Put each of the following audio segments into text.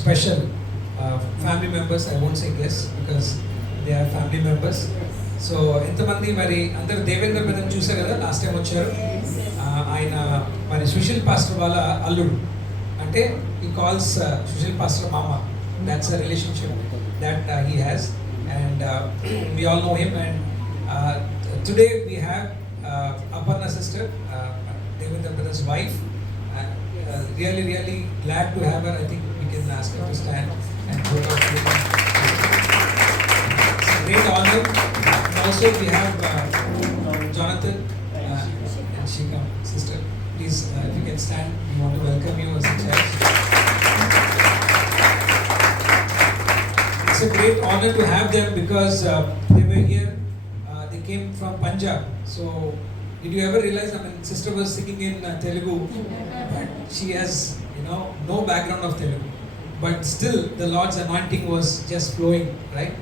special family members. I won't say guests because they are family members. So ఎంతమంది మరి అందరు Devendra madam చూసారు కదా, లాస్ట్ టైం వచ్చారు. ఆయన మరి సుశీల్ పాస్టర్ వాళ్ళ అల్లుడు, అంటే ఈ కాల్స్ సుశీల్ పాస్టర్ మామ. That's a relationship that he has, and we all know him. And today we have Aparna sister, Devendra brother's wife. Really glad to have her. I think we can ask her to stand and go out to her. It's a great honor. And also we have Jonathan and Shika sister. Please, if you can stand, we want to welcome you as a church. It's a great honor to have them because they were here. They came from Punjab. So, did you ever realize? I mean, sister was singing in Telugu, but she has, no background of Telugu. But still, the Lord's anointing was just flowing, right?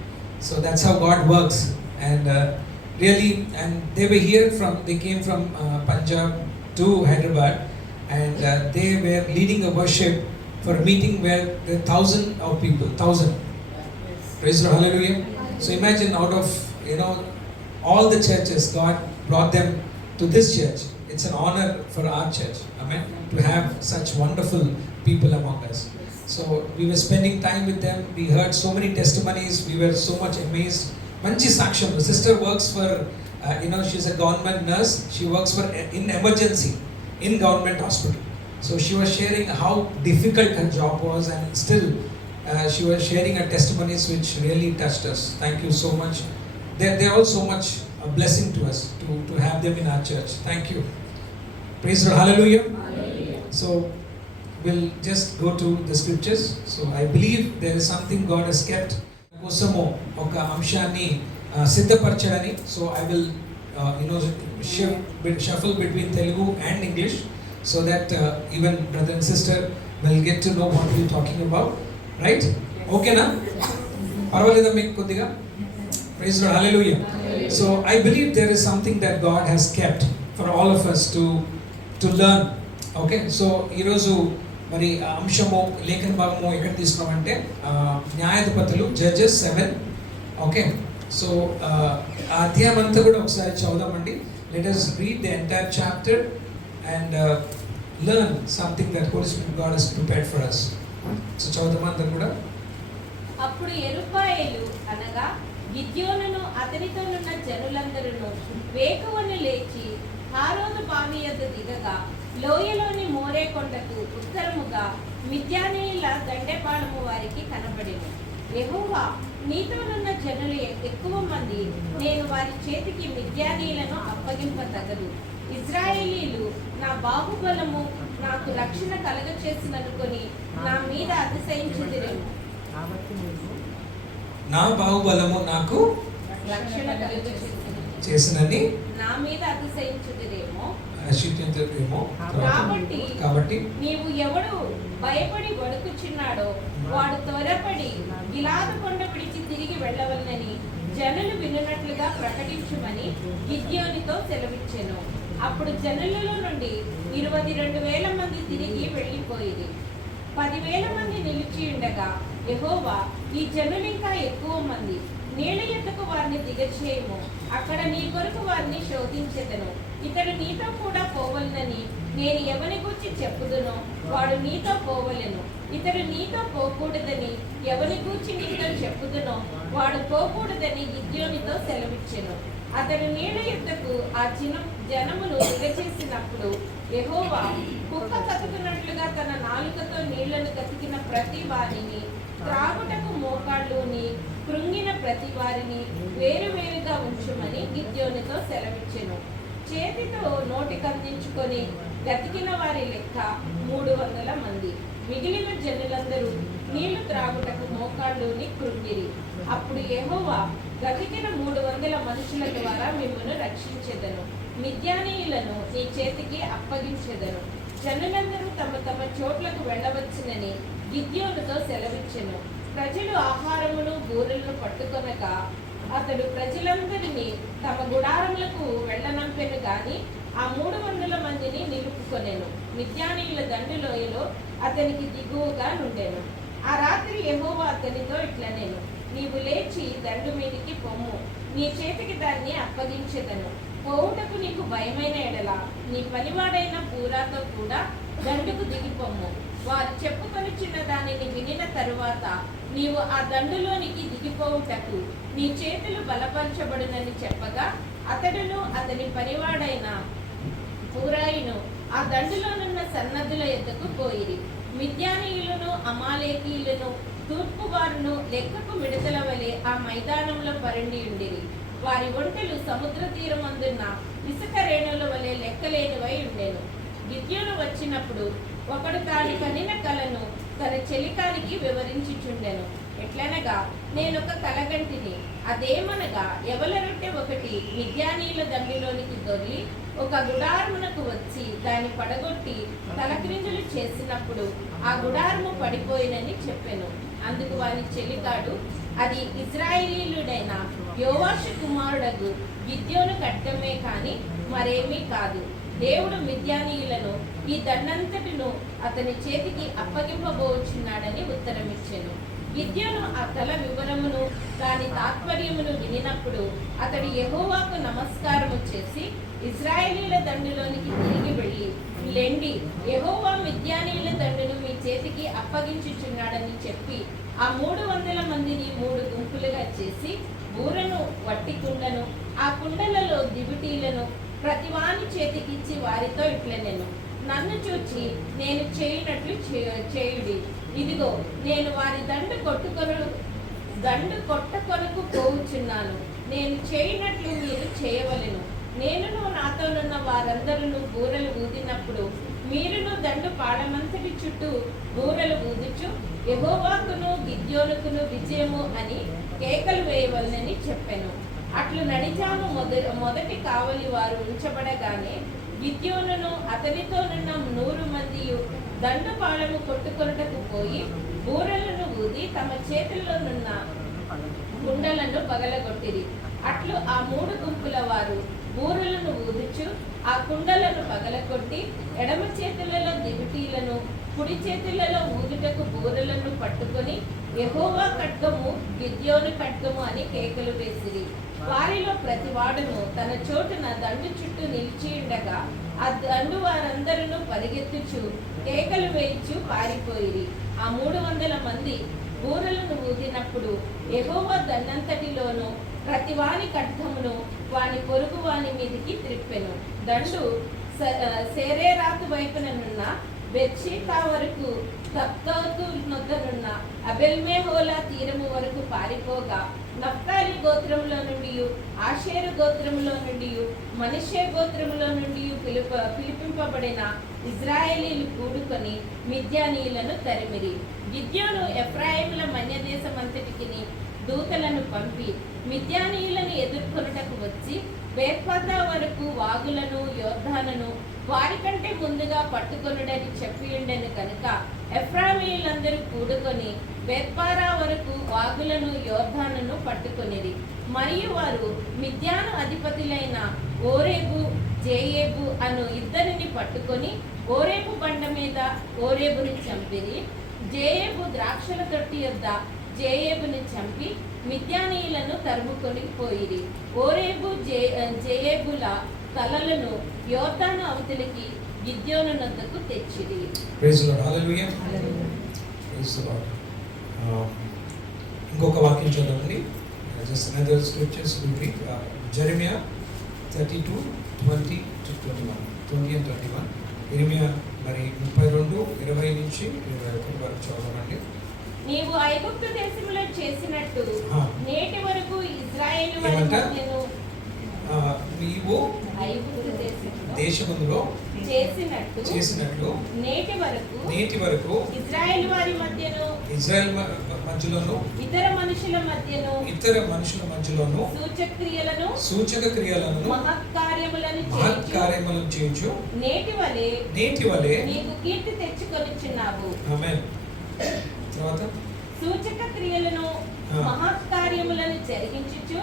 So that's how God works. And really, and they were here they came from Punjab to Hyderabad, and they were leading a worship for a meeting where there were 1,000 of people, 1,000. Praise the Lord, hallelujah. So imagine out of, all the churches, God brought them to this church. It's an honor for our church, amen, to have such wonderful people among us. So we were spending time with them. We heard so many testimonies. We were so much amazed. Manchi Saksham, the sister works for, she's a government nurse. She works for in emergency in government hospital. So she was sharing how difficult her job was, and still she was sharing her testimonies which really touched us. Thank you so much. They're all so much a blessing to us to have them in our church. Thank you. Praise the Lord. Hallelujah. Hallelujah. So we'll just go to the scriptures. So I believe there is something God has kept. కోసము ఒక అంశాన్ని సిద్ధపరచడని. So I will shuffle between Telugu and English so that even brother and sister will get to know what we're talking about. Right? Okay na? పర్వాలేదా మీకు కొద్దిగా? Praise the Lord. Hallelujah. So I believe there is something that God has kept for all of us to learn. Okay? So ఈరోజు మరి అంశము లేఖన భాగము ఎక్కడ తీసుకున్నామంటే న్యాయాధిపతులు, జడ్జెస్ 7. ఓకే, సో ఆ అధ్యాయం అంతా కూడా ఒకసారి చదువుదామండి. Let us read the entire chapter and learn something that Holy Spirit God has prepared for us. So చదువుదామా అందరూ కూడా. అప్పుడు యెరుబాయేలు అనగా గిద్యోనును అతనితో ఉన్న జనులందరూ వేకువను లేచి హారోను బావి యొద్ద దిగగా లోయలోని మోరే కొండకు ఉత్తరముగా మిద్యానీయుల దండెపాలెము వారికి కనబడెను. యెహోవా, నీతోనున్న జనులు ఎక్కువ మంది, నేను వారి చేతికి మిద్యానీయులను అప్పగింపతగదు. ఇశ్రాయేలీలు నా బాహుబలము నాకు రక్షణ కలగచేసిననుకొని నా మీద అతిశయించుదురేమో. నా బాహుబలము నాకు రక్షణ చేసినని నా మీద అతిశయించుదురేమో. కాబట్టి నీవు ఎవడు భయపడి వడుకుచున్నాడో వాడు త్వరపడి గిలాదు కొండ విడిచి తిరిగి వెళ్ళవలనని జనులు వినున్నట్లుగా ప్రకటించుమని గిద్యోనితో సెలవిచ్చెను. అప్పుడు జనులలో నుండి 22,000 మంది తిరిగి వెళ్ళిపోయింది. 10,000 మంది నిలిచి ఉండగా యెహోవా, ఈ జనులు ఇంకా ఎక్కువ మంది, నీళ్ళ యొద్దకు వారిని దిగచేయము, అక్కడ నీ కొరకు వారిని శోధించెదను. ఇతడు నీతో కూడా పోవలనని నేను ఎవని గురించి చెప్పుదునో వాడు నీతో పోవలెను. ఇతడు నీతో పోకూడదని ఎవని గూర్చి నీతో చెప్పుదునో వాడు పోకూడదని గిద్యోనితో సెలవిచ్చెను. అతడు నీళ్ళ యొద్దకు ఆ జనమును దిగచేసినప్పుడు యెహోవా కుక్క కతుకున్నట్లుగా తన నాలుకతో నీళ్లను కతికిన ప్రతి వారిని, త్రాగుటకు మోకాళ్ళుని కృంగిన ప్రతి వారిని వేరువేరుగా ఉంచుమని గిద్యోనితో సెలవిచ్చెను. చేతితో నోటికందించుకొని గతికిన వారి లెక్క 300 మంది. మిగిలిన జనులందరూ నీళ్లు త్రాగుటకు మోకాళ్ళుని కృంగిరి. అప్పుడు యెహోవా, గతికిన 300 మనుషుల ద్వారా మిమ్మల్ని రక్షించెదను, మిద్యానీయులను నీ చేతికి అప్పగించెదను. జనులందరూ తమ తమ చోట్లకు వెళ్ళవచ్చునని గిద్యోనుతో సెలవిచ్చెను. ప్రజలు ఆహారమును బూరెలను పట్టుకొనగా అతడు ప్రజలందరినీ తమ గుడారములకు వెళ్ళనంపెను గాని ఆ 300 మందిని నిలుపుకొనెను. మిద్యానీయుల దండు లోయలో అతనికి దిగువగా నుండెను. ఆ రాత్రి యెహోవా అతనితో ఇట్లా నేను నీవు లేచి దండు మీదికి పొమ్ము, నీ చేతికి దాన్ని అప్పగించెదను. పోవుటకు నీకు భయమైన ఎడల నీ పనివాడైన పూరాతో కూడా దండుకు దిగిపోమ్ము. వారు చెప్పుకొనిచున్న దానిని వినిన తరువాత నీవు ఆ దండులోనికి దిగిపోవుటకు నీ చేతులు బలపరచబడునని చెప్పగా అతడును అతని పనివాడైన పూరాయిను ఆ దండులోనున్న సన్నద్ధుల ఎద్దకు పోయిరి. మిద్యానీయులను అమాలేకీయులను తూర్పు వారును లెక్కకు మిడతల వలె ఆ మైదానంలో పరండి ఉండిరి. వారి ఒంటెలు సముద్ర తీరమందున్న ఇసుక రేణుల వలె లెక్కలేనివై ఉండెను. గిద్యోను వచ్చినప్పుడు ఒకడు తాను కనిన కలను తన చెలికానికి వివరించుచుండెను. ఎట్లనగా నేనొక కలగంటిని, అదేమనగా ఎవల రొట్టె ఒకటి మిద్యానీయుల దండిలోనికి దొర్లి ఒక గుడారమునకు వచ్చి దాన్ని పడగొట్టి తలక్రిందులు చేసినప్పుడు ఆ గుడారము పడిపోయినని చెప్పెను. అందుకు వారి చెలికాడు, అది ఇశ్రాయేలీయుడైన యోవాషు కుమారుడగు గిద్యోను ఖడ్గమే కాని మరేమీ కాదు. దేవుడు మిద్యానీయులను ఈ దండంతటిను అతని చేతికి అప్పగింపబోచున్నాడని ఉత్తరమిచ్చెను. గిద్యోను ఆ కల వివరమును దాని తాత్పర్యమును వినినప్పుడు అతడు యెహోవాకు నమస్కారము చేసి ఇశ్రాయేలీయుల దండులోనికి తిరిగి వెళ్ళి, లెండి, యెహోవా మిద్యానీయుల దండును మీ చేతికి అప్పగించుచున్నాడని చెప్పి ఆ 300 మందిని 3 గుంపులుగా చేసి బూరను వట్టి కుండను ఆ కుండలలో దివిటీలను ప్రతివాని చేతికిచ్చి వారితో ఇట్లనెను, నన్ను చూచి నేను చేయునట్లు చేయుడి. ఇదిగో నేను వారి దండు కొట్టకొనకు పోవుచున్నాను. నేను చేయునట్లు మీరు చేయవలెను. నేనును నాతోనున్న వారందరూ బూరలు ఊదినప్పుడు మీరును దండు పాడమంతటి చుట్టూ బూరలు ఊదుచు యెహోవాకును గిద్యోనుకును విజయము అని కేకలు వేయవలనని చెప్పెను. అట్లు నడిచాము. మొదటి కావలి వారు ఉంచబడగానే గిద్యోనును అతనితోనున్న 100 మంది దండు పాడము కొట్టుకొనుటకు పోయి బూరలను ఊది తమ చేతుల్లోనున్న కుండలను పగలగొట్టిరి. అట్లు ఆ 3 గుంపుల వారు బూరలను ఊదుచు ఆ కుండలను పగలగొట్టి ఎడమ చేతులలో దివిటీలను కుడి చేతులలో ఊదుటకు బూరలను పట్టుకొని యెహోవా ఖడ్గము గిద్యోను ఖడ్గము అని కేకలు వేసిరి. వారిలో ప్రతివాడును తన చోటున దండు చుట్టూ నిలిచి ఉండగా ఆ దండు వారందరూ పరిగెత్తుచు కేకలు వేయిచు పారిపోయిరి. ఆ 300 మంది బూరలను ఊదినప్పుడు యెహోవా దండంతటిలోను ప్రతివాని ఖడ్గమును వాని పొరుగు వాని మీదికి త్రిప్పెను. దండు సేరేరాతు వైపుననున్న బెత్షికా వరకు తప్తోతు నొద్దనున్న అబెల్మెహోలా తీరము వరకు పారిపోగా నఫ్తాలి గోత్రములో నుండి ఆషేరు గోత్రములో నుండి మనష్షే గోత్రములో నుండి పిలిపింపబడిన ఇశ్రాయేలీలు కూడుకొని మిద్యానీయులను తరిమిరి. గిద్యోను ఎఫ్రాయిముల మన్యదేశమంతటికి దూతలను పంపి మిద్యానీయులను ఎదుర్కొనుటకు వచ్చి బేత్పదా వరకు వాగులను యోర్దానును వారికంటే ముందుగా పట్టుకొనుడని చెప్పియుండెను కనుక ఎఫ్రాయిమీయులందరూ కూడుకొని బేత్పారా వరకు వాగులను యోర్దానును పట్టుకొనిరి. మరియు వారు మిద్యాను అధిపతులైన ఓరేబు జేయేబు అను 2 పట్టుకొని ఓరేబు బండ మీద ఓరేబుని చంపిరి. జేయేబు ద్రాక్షల తొట్టి యొద్ద జేయేబుని చంపి మిద్యానీయులను తరుముకొని పోయిరి. ఓరేబు జేయేబుల తలలను యోర్దాను అవతలికి గిద్యోను నొద్దకు తెచ్చిరి. Praise the lord. Hallelujah. Praise the lord. ఇంకొక వాక్యం చదవండి. Just another scriptures will read. Jeremiah 32:20-21. 20 and 21. ఇర్మియా మరి 32:20 నుంచి 21 వరకు చదవండి. నీవు ఐగుప్తు దేశంలో చేసినట్టు నేటి వరకు ఇశ్రాయేలు వారి మధ్యను నీవు ఐగుప్తు దేశములో చేసినట్లు నేటి వరకు ఇశ్రాయేలు వారి మధ్యను ఇశ్రాయేల్ మధ్యలోను ఇతర మనుషుల మధ్యను సూచక క్రియలను మహత్కార్యములను చేయించు నేటి వలె నీకు కీర్తి తెచ్చుకొనిచున్నావు. ఆమేన్. తర్వాత సూచక క్రియలను మహత్కార్యములను జరిగించుచు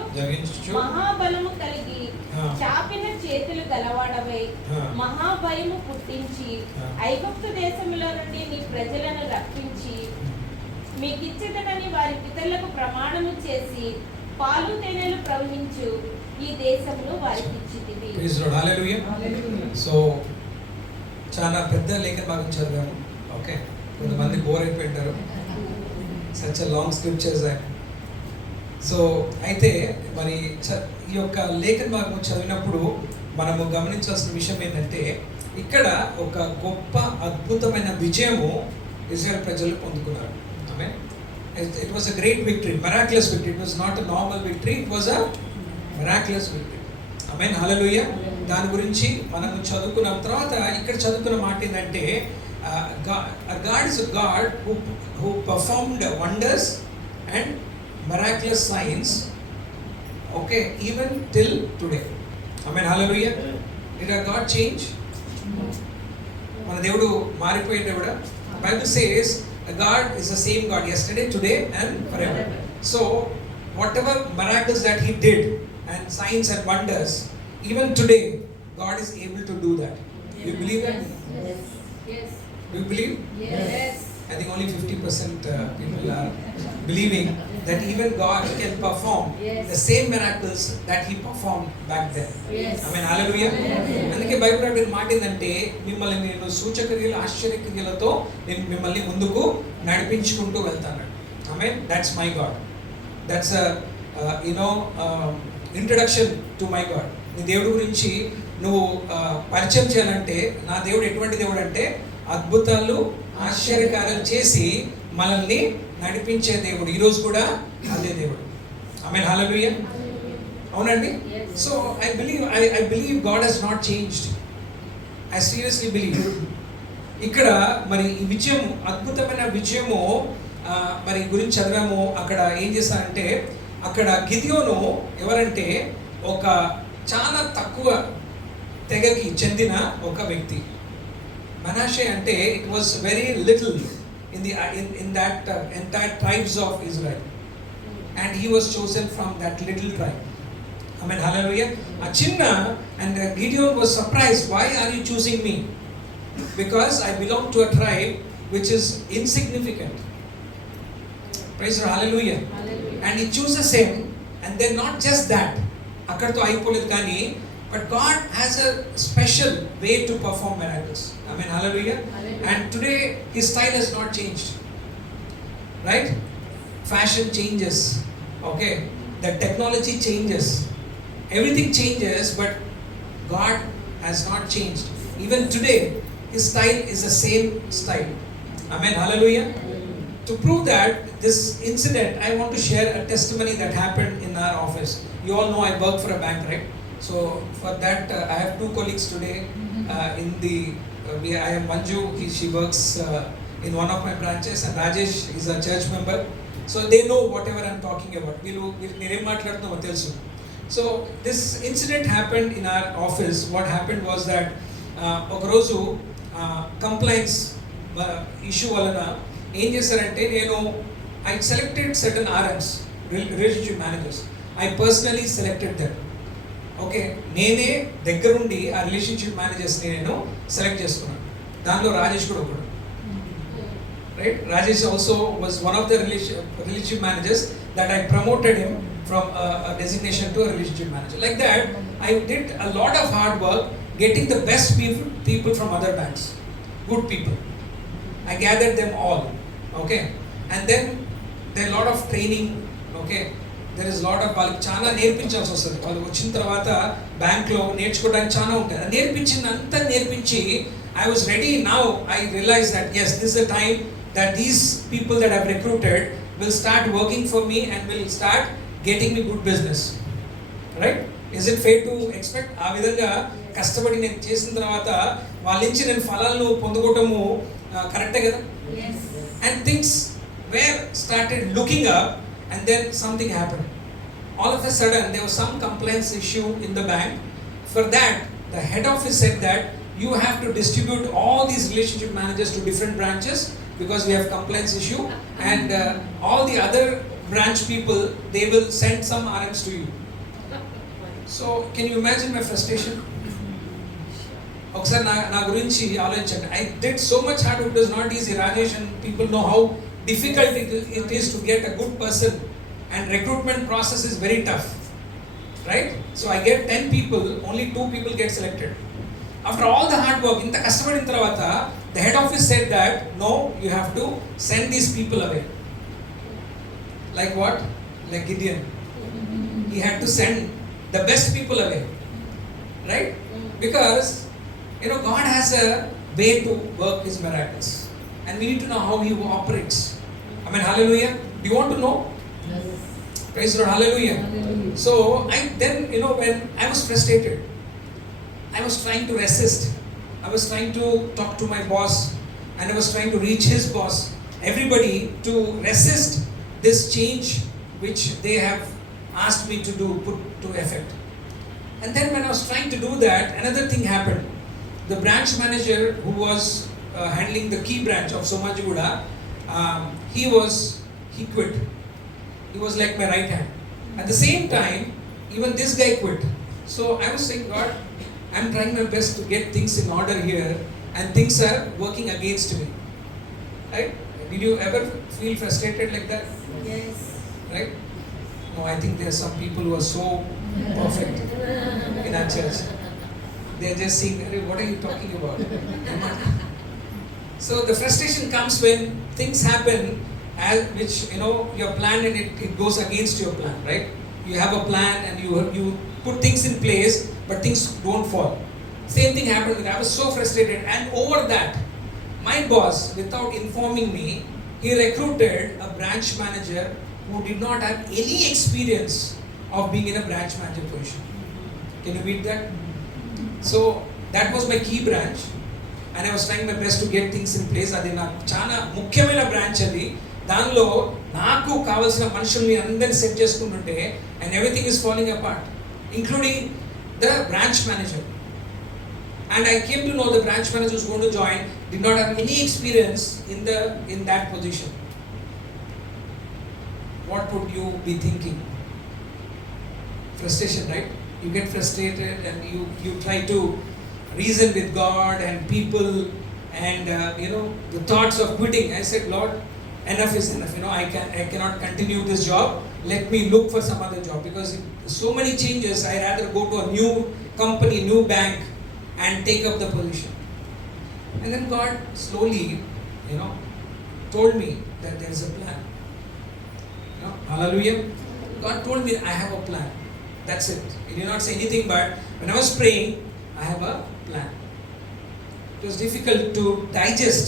మహాబలము కలిగి చాపిన చేతులు గలవాడవై మహాభయము పుట్టించి ఐగుప్తు దేశంలో నుండి నీ ప్రజలను రప్పించి మీకిచ్చేదనని వారి పితరులకు ప్రమాణము చేసి పాలు తేనెలు ప్రవహించు ఈ దేశంలో వారికి ఇచ్చితివి. Praise lord, hallelujah. సో చాలా పెద్ద లేఖన భాగం చదివాము. ఓకే, కొంతమంది బోర్ అయిపోయింటారు. Such long scriptures. సో అయితే మరి ఈ యొక్క లేఖన భాగం చదివినప్పుడు మనము గమనించాల్సిన విషయం ఏంటంటే, ఇక్కడ ఒక గొప్ప అద్భుతమైన విజయము ఇజ్రాయెల్ ప్రజలు పొందుకున్నారు. ఆమె it was a great victory, miraculous victory. It was not a normal victory, it was a miraculous victory. Amen, hallelujah. దాని గురించి మనము చదువుకున్న తర్వాత ఇక్కడ చదువుకున్న మాట ఏంటంటే, God is a God who performed wonders and miraculous signs, okay, even till today. Amen, hallelujah. Did our God change? మన దేవుడు మారిపోయేటప్పుడు Bible says God is the same God yesterday, today and forever. So whatever miracles that he did and signs and wonders, even today God is able to do that. Do you believe that? Yes. Do you believe? Yes. I think only 50% people are believing that even God can perform the same miracles that he performed back then. Yes. Amen, hallelujah. అందుకే Bible అంటే మాట ఏంటంటే, మిమ్మల్ని నేను సూచక్రియలు ఆశ్చర్యక్రియలతో నేను మిమ్మల్ని ముందుకు నడిపించుకుంటూ వెళ్తాను. Amen, that's my God. That's a introduction to my God. నీ దేవుడి గురించి నువ్వు పరిచయం చేయాలంటే, నా దేవుడు ఎటువంటి దేవుడు అంటే అద్భుతాలు ఆశ్చర్యకార్యాలు చేసి మనల్ని నడిపించే దేవుడు. ఈరోజు కూడా అదే దేవుడు. ఆమేన్, హల్లెలూయా. అవునండి. So I believe God has not changed. I seriously believe. ఇక్కడ మరి ఈ విజయం, అద్భుతమైన విజయము మరి గురించి చదివాము. అక్కడ ఏం చేశారంటే, అక్కడ గిద్యోను ఎవరంటే ఒక చాలా తక్కువ తెగకి చెందిన ఒక వ్యక్తి. Manasseh ante it was very little in that entire tribes of Israel, and he was chosen from that little tribe. Amen, hallelujah. Achinna and Gideon was surprised, why are you choosing me? Because I belong to a tribe which is insignificant. Praise the Lord, hallelujah. And he chooses him, and then not just that, akkadto ayipoledu kani, but God has a special way to perform miracles. Amen, hallelujah. And today his style has not changed, right? Fashion changes, okay, the technology changes, everything changes, but God has not changed. Even today his style is the same style. Amen, hallelujah. To prove that this incident, I want to share a testimony that happened in our office. You all know I work for a bank, right? So for that I have two colleagues today in the I am Manju, she works in one of my branches, and Rajesh is a church member. So they know whatever I am talking about. Veelu nenu em maatladutunnamo telusu. So this incident happened in our office. What happened was that oka roju compliance issue valana em chesarante, nenu I selected certain RMs, relationship managers. I personally selected them. Okay, నేనే దగ్గరుండి ఆ relationship మేనేజర్స్ని నేను select చేసుకున్నాను. దానిలో రాజేష్ కూడా ఒకడు, right? Rajesh also was one of the relationship managers that I promoted him from designation to relationship manager. Like that I did a lot of hard work getting the best people from other banks, good people. I gathered them all, okay, and then there are a lot of training, okay. There is a lot of వాళ్ళకి చాలా నేర్పించాల్సి వస్తుంది. వాళ్ళు వచ్చిన తర్వాత బ్యాంక్లో నేర్చుకోవడానికి చాలా ఉంటుంది. నేర్పించిందంతా నేర్పించి I was ready. Now I realized that yes, this is the time that these people that I've recruited will start working for me and will start getting me good business, right? Is it fair to expect? ఆ విధంగా కష్టపడి నేను చేసిన తర్వాత వాళ్ళ నుంచి నేను ఫలాలను పొందుకోవటము కరెక్టే కదా? And things were started looking up. And then something happened. All of a sudden, there was some compliance issue in the bank. For that, the head office said that you have to distribute all these relationship managers to different branches because we have compliance issue. And all the other branch people, they will send some RMs to you. So, can you imagine my frustration? ఒకసారి నా గురించి ఆలోచించండి. I did so much hard work. It was not easy. Rajesh and people know how difficult it is to get a good person, and recruitment process is very tough, right? So I get 10 people, only 2 people get selected. After all the hard work, ఇంత కష్టపడిన తర్వాత the head office said that no, you have to send these people away. Like what? Like Gideon. He had to send the best people away, right? Because God has a way to work His miracles, and we need to know how He operates. Amen. Hallelujah. Do you want to know? Yes. Praise the Lord. Hallelujah. Hallelujah. So then when I was frustrated, I was trying to resist. I was trying to talk to my boss, and I was trying to reach his boss, everybody, to resist this change which they have asked me to do, put to effect. And then when I was trying to do that, another thing happened. The branch manager who was handling the key branch of Somajiguda, he quit. He was like my right hand. At the same time, even this guy quit. So I was saying, God, I'm trying my best to get things in order here, and things are working against me. Right? Did you ever feel frustrated like that? Yes. Right? No, I think there are some people who are so perfect in our church. They're just saying, what are you talking about? So the frustration comes when things happen which your plan, and it goes against your plan, right? You have a plan and you put things in place, but things don't fall. Same thing happened with me. I was so frustrated, and over that, my boss, without informing me, he recruited a branch manager who did not have any experience of being in a branch manager position. Can you beat that? So that was my key branch, and I was trying my best to get things in place. అది నాకు చాలా ముఖ్యమైన branch అది. దానిలో నాకు కావాల్సిన మనుషుల్ని అందరినీ సెట్ చేసుకుంటుంటే, and everything is following apart, including the branch manager. And I came to know the branch manager who's going to join did not have any experience in that position. What would you be thinking? Frustration, right? You get frustrated and you try to reason with God and people, and the thoughts of quitting. I said, Lord, enough is enough. I cannot continue this job. Let me look for some other job, because so many changes. I rather go to a new company, new bank, and take up the position. And then God slowly, told me that there is a plan. Hallelujah. God told me I have a plan. That's it. He did not say anything, but when I was praying, I have a plan. It was difficult to digest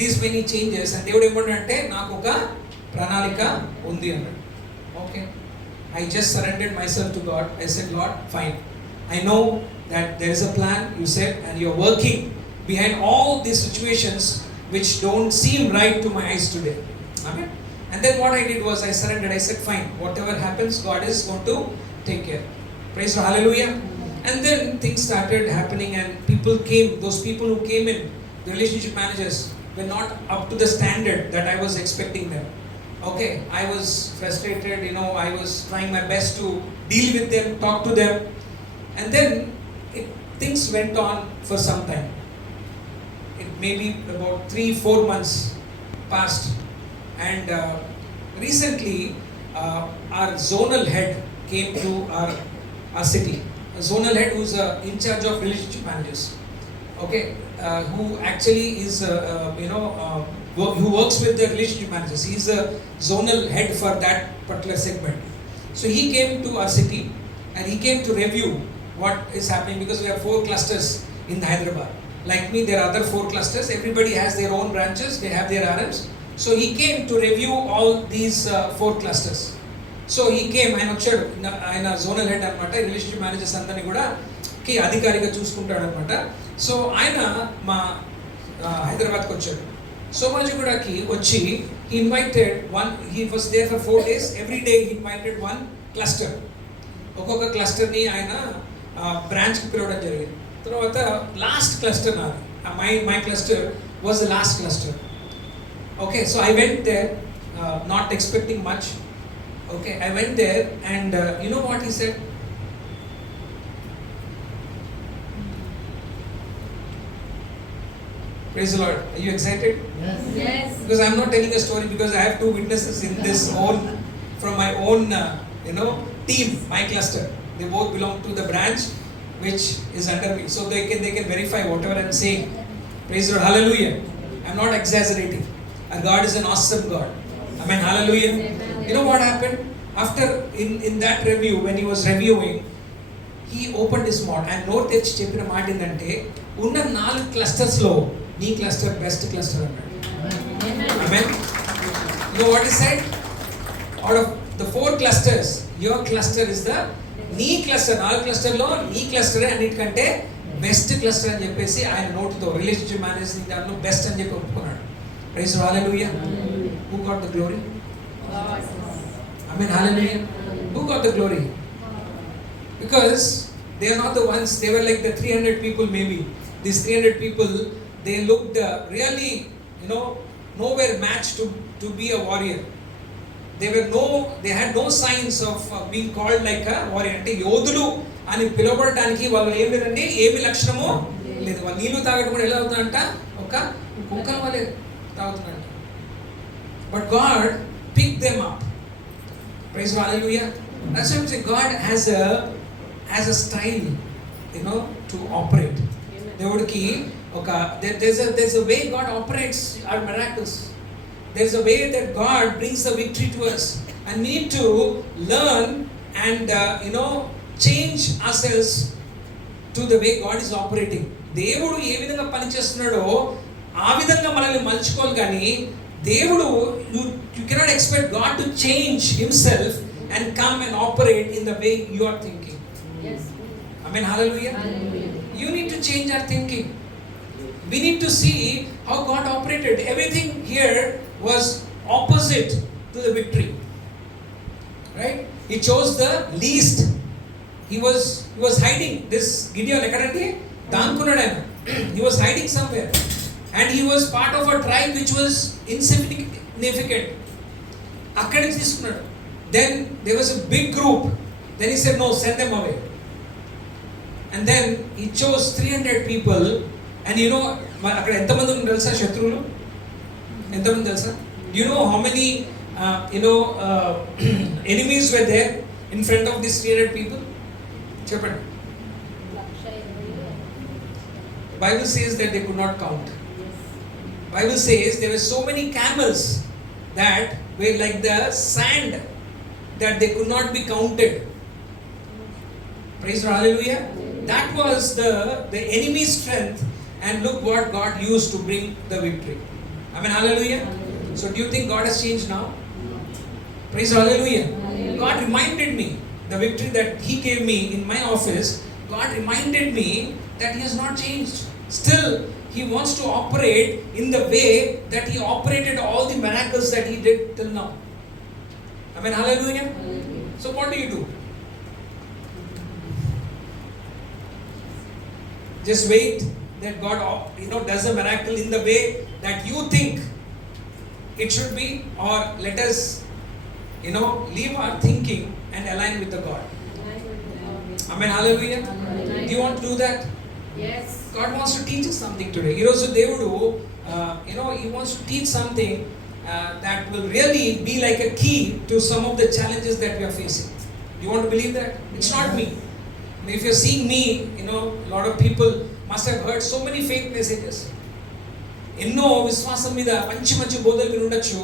these many changes, and దేవుడు ఏమంటాడంటే నాకు ఒక ప్రణాళిక ఉంది అన్నాడు. Okay, I just surrendered myself to God. I said, Lord, fine, I know that there is a plan, you said, and you're working behind all these situations which don't seem right to my eyes today. Amen. And then what I did was I surrendered. I said, fine, whatever happens, God is going to take care. Praise the Lord. Hallelujah. And then things started happening, and those people who came in, the relationship managers, were not up to the standard that I was expecting them. Okay, I was frustrated, I was trying my best to deal with them, talk to them, and then things went on for some time. It may be about 3-4 months passed, and recently our zonal head came to our city. A zonal head who's in charge of relationship managers. Okay, who actually is who works with the relationship managers. He's a zonal head for that particular segment. So he came to our city, and he came to review what is happening, because we have 4 clusters in Hyderabad. Like me, there are other 4 clusters. Everybody has their own branches. They have their RMs. So he came to review all these 4 clusters. So he came, ఆయన zonal head అనమాట, relationship managers అందరినీ కూడా అధికారిగా చూసుకుంటాడు అనమాట. So ఆయన మా హైదరాబాద్కి వచ్చాడు. సోమాజిగూడకి వచ్చి he was there for 4 days. Every day he invited 1 cluster. ఒక్కొక్క క్లస్టర్ని ఆయన బ్రాంచ్కి పిలవడం జరిగింది. తర్వాత లాస్ట్ క్లస్టర్ నాది, my cluster was the last cluster. Okay, so I went there, not expecting much. Okay, I went there, and you know what he said? Praise the Lord. Are you excited? Yes. Because I'm not telling a story because I have two witnesses in this own, from my own, team, my cluster. They both belong to the branch which is under me. So they can verify whatever I'm saying. Praise the Lord. Hallelujah. I'm not exaggerating. Our God is an awesome God. Amen. Hallelujah. You know what happened? After, in that review, when he was reviewing, he opened his mouth and note తెచ్చి చెప్పిన మాట ఏంటంటే ఉన్న 4 క్లస్టర్స్లో నీ cluster best cluster అన్నాడు. Amen. You know what he said? Out of the 4 clusters, your cluster is the నీ cluster, 4 క్లస్టర్లో నీ క్లస్టరే అన్నిటికంటే బెస్ట్ క్లస్టర్ అని చెప్పేసి ఆయన నోటుతో రిలేషన్షిప్ మేనేజ్మెంట్ దాంట్లో బెస్ట్ అని చెప్పి ఒప్పుకున్నాడు. Praise the lord. Hallelujah. Who got the glory? Amen. Hallelujah. Who got the glory? Because they are not the ones, they were like the 300 people maybe. These 300 people, they looked really, nowhere matched to be a warrior. They had no signs of being called like a warrior. అంటే యోధులు అని పిలువబడటానికి వాళ్ళు ఏం లేదండి, ఏమి లక్షణమో లేదు. వాళ్ళు నీళ్లు తాగడం కూడా ఎలా అవుతుందంట, ఒక కుక్కల వలె తాగుతుందంట. But God picked them up. Praise God. Hallelujah. That's why I'm saying God has a style, to operate. దేవుడికి ఒక there's a way God operates our miracles. There's a way that God brings the victory to us, and we need to learn and change ourselves to the way God is operating. దేవుడు ఏ విధంగా పని చేస్తున్నాడో ఆ విధంగా మనల్ని మలుచుకోవాలి. కానీ దేవుడు, you cannot expect God to change himself and come and operate in the way you are thinking. Yes. Amen. Hallelujah. Hallelujah. You need to change our thinking. We need to see how God operated. Everything here was opposite to the victory. Right? He chose the least. He was hiding. This Gideon ekadante daankunnadu ayana. He was hiding somewhere. And he was part of a tribe which was insignificant. అక్కడి నుంచి తీసుకున్నాడు. Then there was a big group. Then he said, no, send them away. And then he chose 300 people. And అక్కడ ఎంతమంది ఉన్నారు తెలుసా శత్రువులు? ఎంతమంది తెలుసా? Do you know how many enemies were there in front of these 300 people? చెప్పండి. The Bible says that they could not count. Bible says there were so many camels that were like the sand, that they could not be counted. Praise God. Hallelujah. That was the enemy's strength, and look what God used to bring the victory. Amen. Hallelujah. So do you think God has changed now? Praise God. Hallelujah. God reminded me the victory that he gave me in my office. God reminded me that he has not changed. Still he wants to operate in the way that he operated all the miracles that he did till now. Amen. Hallelujah. So what do you do? Just wait that God does a miracle in the way that you think it should be, or let us leave our thinking and align with the God. Amen. Hallelujah. Do you want to do that? Yes. God wants to teach us something today. Iroju Devudu, he wants to teach something that will really be like a key to some of the challenges that we are facing. Do you want to believe that? It's not me. If you're seeing me, a lot of people must have heard so many fake messages. ఎన్నో విశ్వాసం మీద మంచి మంచి బోధలు విని ఉండొచ్చు,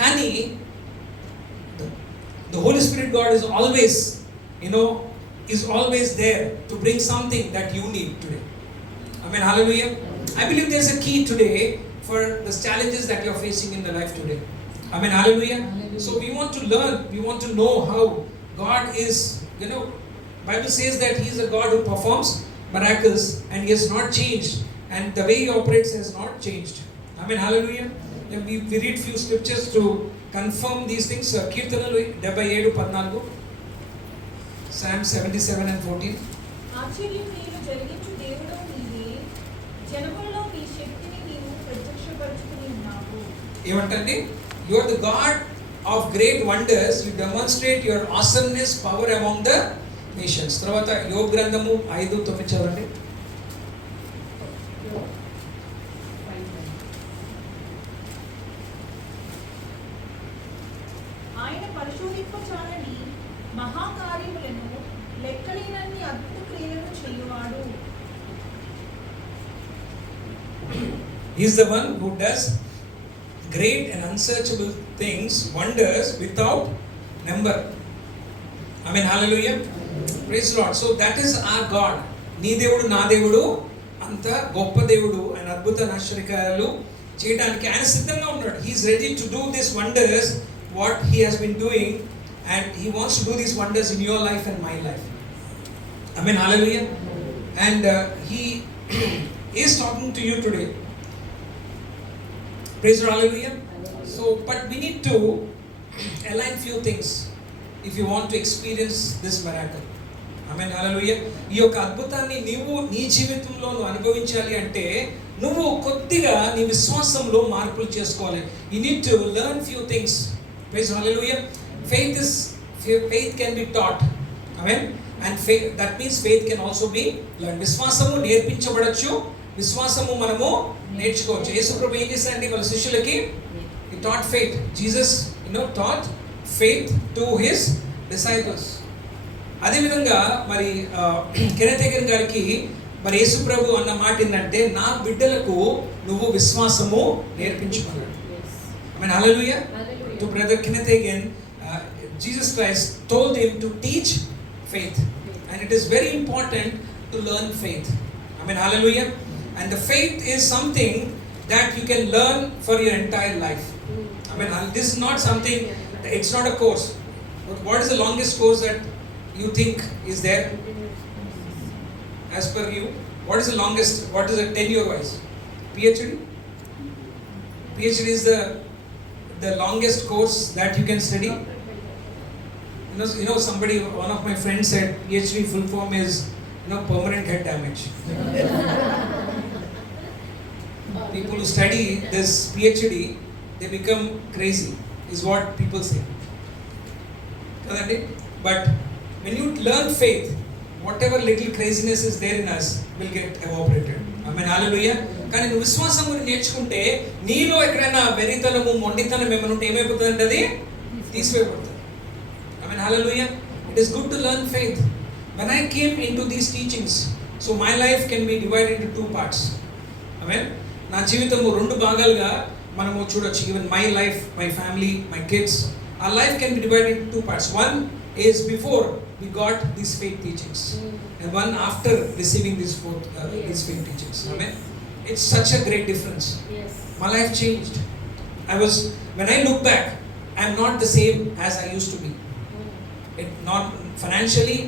కానీ the Holy Spirit God is always there to bring something that you need today. Amen. Hallelujah. I believe there's a key today for the challenges that you're facing in the life today. Amen. Hallelujah. So we want to learn, we want to know how God is, Bible says that he is a God who performs miracles, and he has not changed, and the way he operates has not changed. Amen. Hallelujah. And we read few scriptures to confirm these things. Kirtanalu 77:14, Psalm 77 and 14. ఆశ్చర్యం నీవు జరిగించు దేవుడు నీవే, జనములలో నీ శక్తిని నీవు ప్రత్యక్షపరచుకుని ఉన్నావు. ఏమంటండి? You are the God of great wonders. You demonstrate your awesomeness, power among the nations. తర్వాత యోబు గ్రంథము 5:9 చదవండి. పరిశోధింపచాలని మహాకార్యములను లెక్కలేనన్ని అద్భుత క్రియలను చేయువాడు. He is the one who does great and unsearchable things, wonders without number. Amen, hallelujah. Praise the Lord. So that is our God. నీ దేవుడు నా దేవుడు అంత గొప్ప దేవుడు. ఆయన అద్భుత ఆశ్చర్యకార్యాలు చేయడానికి ఆయన సిద్ధంగా ఉన్నాడు. He is ready to do these wonders what he has been doing, and he wants to do these wonders in your life and my life. Amen, hallelujah. And he is talking to you today. Praise the Lord, hallelujah. So, but we need to align few things if you want to experience this miracle. Amen, hallelujah. ఈ యొక్క అద్భుతాన్ని నీవు నీ జీవితంలో నువ్వు అనుభవించాలి అంటే నువ్వు కొద్దిగా నీ విశ్వాసంలో మార్పులు చేసుకోవాలి. You need to learn few things. Praise the Lord, hallelujah. Faith can be taught. Amen. And faith, that means faith can also be learned. విశ్వాసము నేర్పించబడచ్చు, విశ్వాసము మనము నేర్చుకోవచ్చు. యేసు ప్రభు ఏం చేశారండి వాళ్ళ శిష్యులకి? He taught faith. Jesus, taught faith to his disciples. అదే విధంగా మరి కెనెత్ హేగిన్ గారికి మరి యేసు ప్రభు అన్న మాట ఏంటంటే నా బిడ్డలకు నువ్వు విశ్వాసము నేర్పించుకున్నాడు. I mean, hallelujah. To brother Kenneth Hagin, Jesus Christ told him to teach faith, and it is very important to learn faith. I mean, hallelujah. And the faith is something that you can learn for your entire life. I mean, this is not something, it's not a course. But what is the longest course that you think is there? As per you, what is the longest, what is it tenure wise? PhD? PhD is the longest course that you can study. Somebody, one of my friends said PhD full form is permanent head damage. People who study this PhD, they become crazy, is what people say. But when you learn faith, whatever little craziness is there in us will get evaporated. I mean, hallelujah. కానీ నువ్వు విశ్వాసం గురించి నేర్చుకుంటే నీలో ఎక్కడైనా వెరితనము మొండితనం ఏమైనా ఉంటే ఏమైపోతుందంటే అది తీసివేయబడుతుంది. I mean, hallelujah. It is good to learn faith. When I came into these teachings, so my life can be divided into two parts. Amen. నా జీవితము రెండు భాగాలుగా మనము చూడొచ్చు. Even my life, my family, my kids, our life can be divided into two parts. One is before we got these faith teachings, and one after receiving these faith teachings. Amen. It's such a great difference. Yes. My life changed. When I look back, I'm not the same as I used to be. Not financially,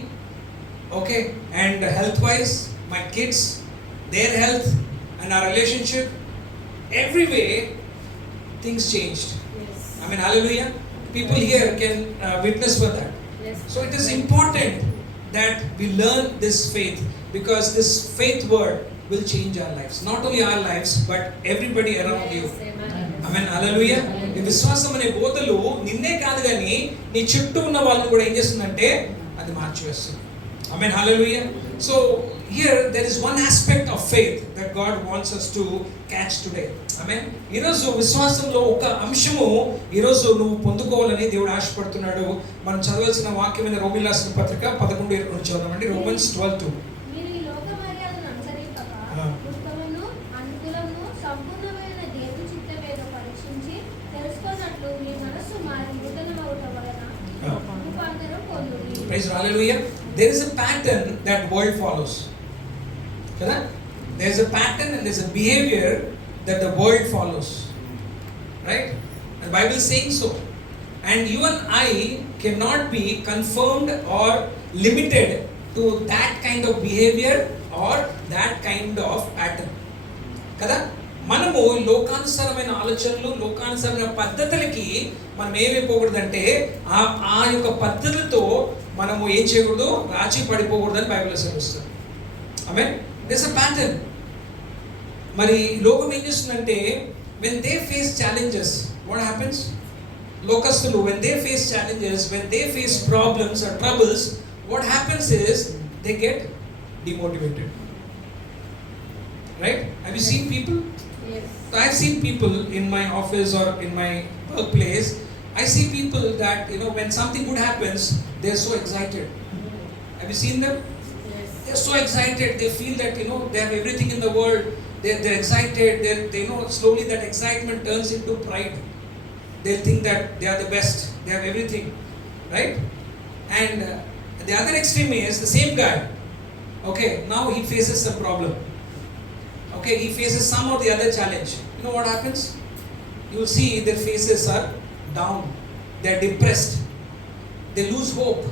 okay, and health-wise, my kids, their health, and our relationship, every way, things changed. Yes. I mean, hallelujah. People here can witness for that. Yes. So it is important that we learn this faith, because this faith word will change our lives. Not only our lives, but everybody around you. Yes, amen. Amen, hallelujah. ఈ విశ్వాసం అనే బోధలు నిన్నే కాదు కానీ నీ చుట్టూ ఉన్న వాళ్ళని కూడా ఏం చేస్తుందంటే అది మార్చివేస్తుంది. Amen, hallelujah. So here there is one aspect of faith that God wants us to catch today. Amen. ఈరోజు విశ్వాసంలో ఒక అంశము ఈరోజు నువ్వు పొందుకోవాలని దేవుడు ఆశపడుతున్నాడు. మనం చదవాల్సిన వాక్యమైన రోమీయులకు రాసిన పత్రిక 11:2 చదవండి. Romans 12:2. మీరు ఈ లోక మర్యాదను అనుసరింపక ఉత్తమమును అనుకూలమును సంపూర్ణమైన దేవుని చిత్తమేదో పరీక్షించి తెలుసుకున్నట్లు మీ మనస్సు మారి నూతనమవుట వలన రూపాంతరం పొందుడి. Praise the Lord, hallelujah. There is a pattern that world follows. Kada? There is a pattern and there is a behavior that the world follows. Right? The Bible is saying so. And you and I cannot be confirmed or limited to that kind of behavior or that kind of pattern. Kada? మనము లోకానుసారమైన ఆలోచనలు, లోకానుసారమైన పద్ధతులకి మనం ఏమైపోకూడదంటే ఆ యొక్క పద్ధతులతో మనము ఏం చేయకూడదు, రాజీ పడిపోకూడదని బైబిల్లో సెలవిస్తుంది. ఆమె దిస్ అ ప్యాటర్న్. మరి లోకం ఏం చేస్తుందంటే when they face challenges, what happens? లోకస్తులు when they face challenges, when they face problems or troubles, what happens is they get demotivated. Right? Have you seen people? Yes. So I've seen people in my office or in my workplace, I see people that, when something good happens, they're so excited. Have you seen them? They're so excited. They feel that, they have everything in the world. They're excited. They know slowly that excitement turns into pride. They'll think that they are the best. They have everything. Right? And the other extreme is the same guy. Okay, now he faces some problem. Okay, he faces some or the other challenge. You know what happens? You will see their faces are down. They are depressed. They lose hope.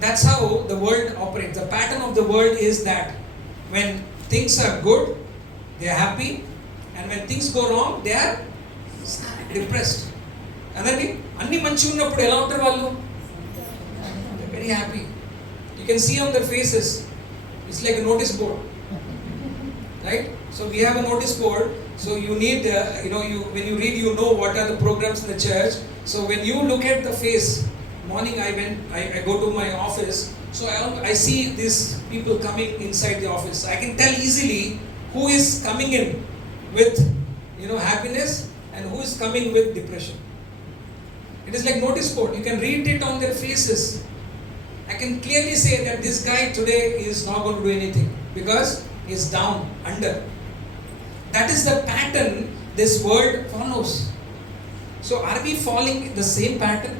That's how the world operates. The pattern of the world is that when things are good, they are happy, and when things go wrong, they are depressed. అదండి అన్ని మంచిగా ఉన్నప్పుడు ఎలా ఉంటారు వాళ్ళు? Very happy. You can see on their faces. It's like a notice board, right? So we have a notice board. So you need, when you read, what are the programs in the church. So when you look at the face, morning I go to my office. So I see these people coming inside the office. I can tell easily who is coming in with, happiness and who is coming with depression. It is like notice board. You can read it on their faces. I can clearly say that this guy today is not going to do anything because he is down, under. That is the pattern this world follows. So are we following the same pattern?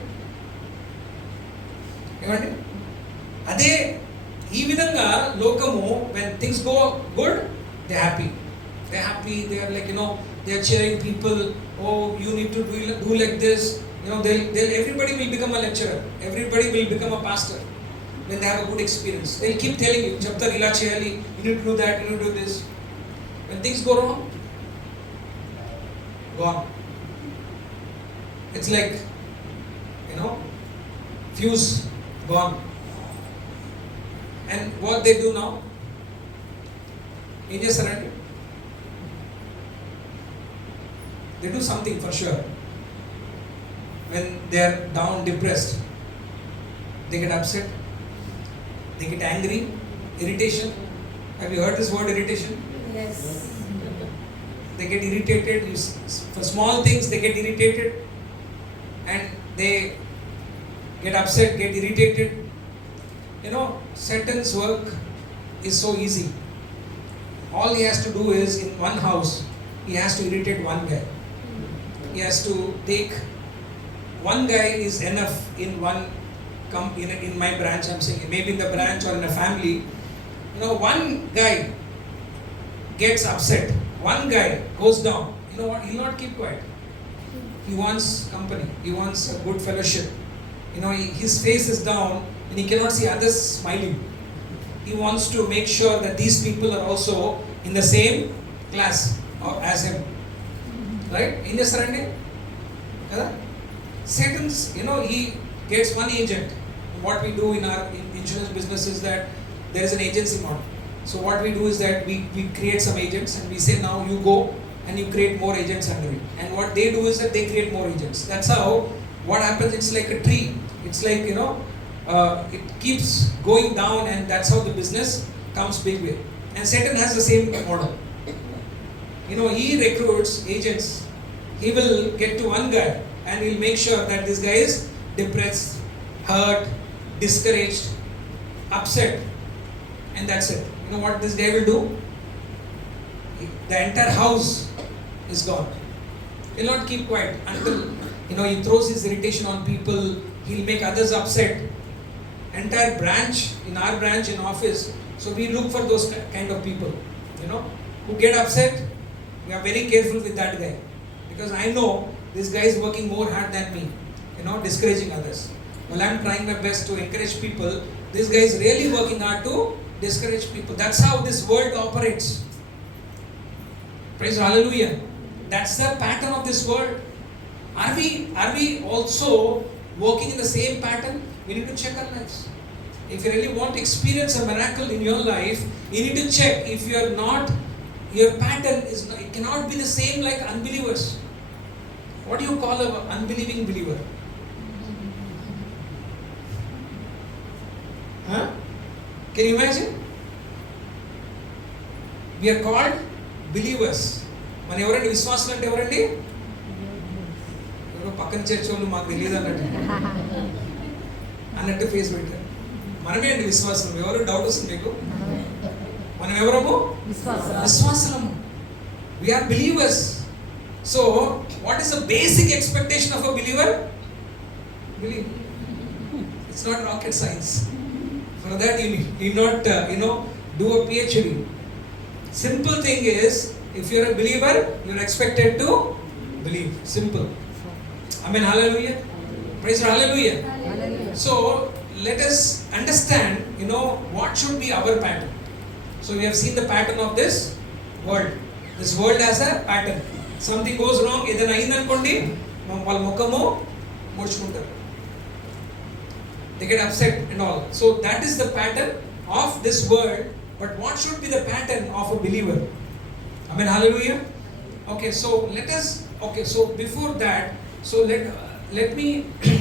ఏమండి అదే ఈ విధంగా లోకము when things go good they happy, they are like they are cheering people. Oh, you need to do like this. They'll everybody will become a lecturer, everybody will become a pastor when they have a good experience. They'll keep telling you chapter ila cheyali, you need to do that, you need to do this. When things go wrong, gone. It's like fuse gone. And what they do now, ఏం చేస్తారండి? They do something for sure. When they are down, depressed, they get upset, they get angry, irritation. Have you heard this word, irritation? Yes. They get irritated. For small things, they get irritated, and they get upset, get irritated. Satan's work is so easy. All he has to do is, in one house, he has to irritate one guy. He has to take one guy is enough in in my branch. I'm saying maybe in the branch or in a family. One guy gets upset. One guy goes down. You know what? He'll not keep quiet. He wants company. He wants a good fellowship. His face is down and he cannot see others smiling. He wants to make sure that these people are also in the same class as him. Right? In the surrounding? Satan's, he gets one agent. What we do in our insurance business is that there is an agency model. So what we do is that we create some agents and we say, now you go and you create more agents under it. And what they do is that they create more agents. That's how what happens. It's like a tree. It's like, it keeps going down, and that's how the business comes big way. And Satan has the same model. He recruits agents. He will get to one guy and he'll make sure that this guy is depressed, hurt, discouraged, upset, and that's it. You know what this guy will do? The entire house is gone. He'll not keep quiet until he throws his irritation on people. He'll make others upset. Entire branch, in our branch, in office, so we look for those kind of people, who get upset. We are very careful with that guy, because I know this guy is working more hard than me, discouraging others. Well, I'm trying my best to encourage people. This guy is really working hard to discourage people. That's how this world operates. Praise hallelujah. That's the pattern of this world. Are we also working in the same pattern? We need to check our lives. If you really want to experience a miracle in your life, you need to check if you are not, your pattern is not, it cannot be the same like unbelievers. What do you call an unbelieving believer? Can you imagine? We are called believers. మన ఎవరండి విశ్వాసులు అంటే ఎవరండి? పక్కన church వాళ్ళు మాకు తెలియదు అన్నట్టు ఫేస్ పెట్టారు. మనమే అండి విశ్వాసం. ఎవరు డౌట్ వస్తుంది మీకు? మనం ఎవరము? విశ్వాసము. We are believers. So what is the basic expectation of a believer? Believe. It's not rocket science. For that you need not do a PhD. Simple thing is, if you are a believer, you are expected to believe. Simple. Amen. Hallelujah. Praise God. Hallelujah. So let us understand, what should be our pattern. So we have seen the pattern of this world. This world has a pattern. Something goes wrong, ఏదైనా అయిందనుకోండి వాళ్ళ ముఖము ముడుచుకుంటారు. They get upset and all. So that is the pattern of this world. But what should be the pattern of a believer? Amen. Hallelujah. Okay, so before that, so let me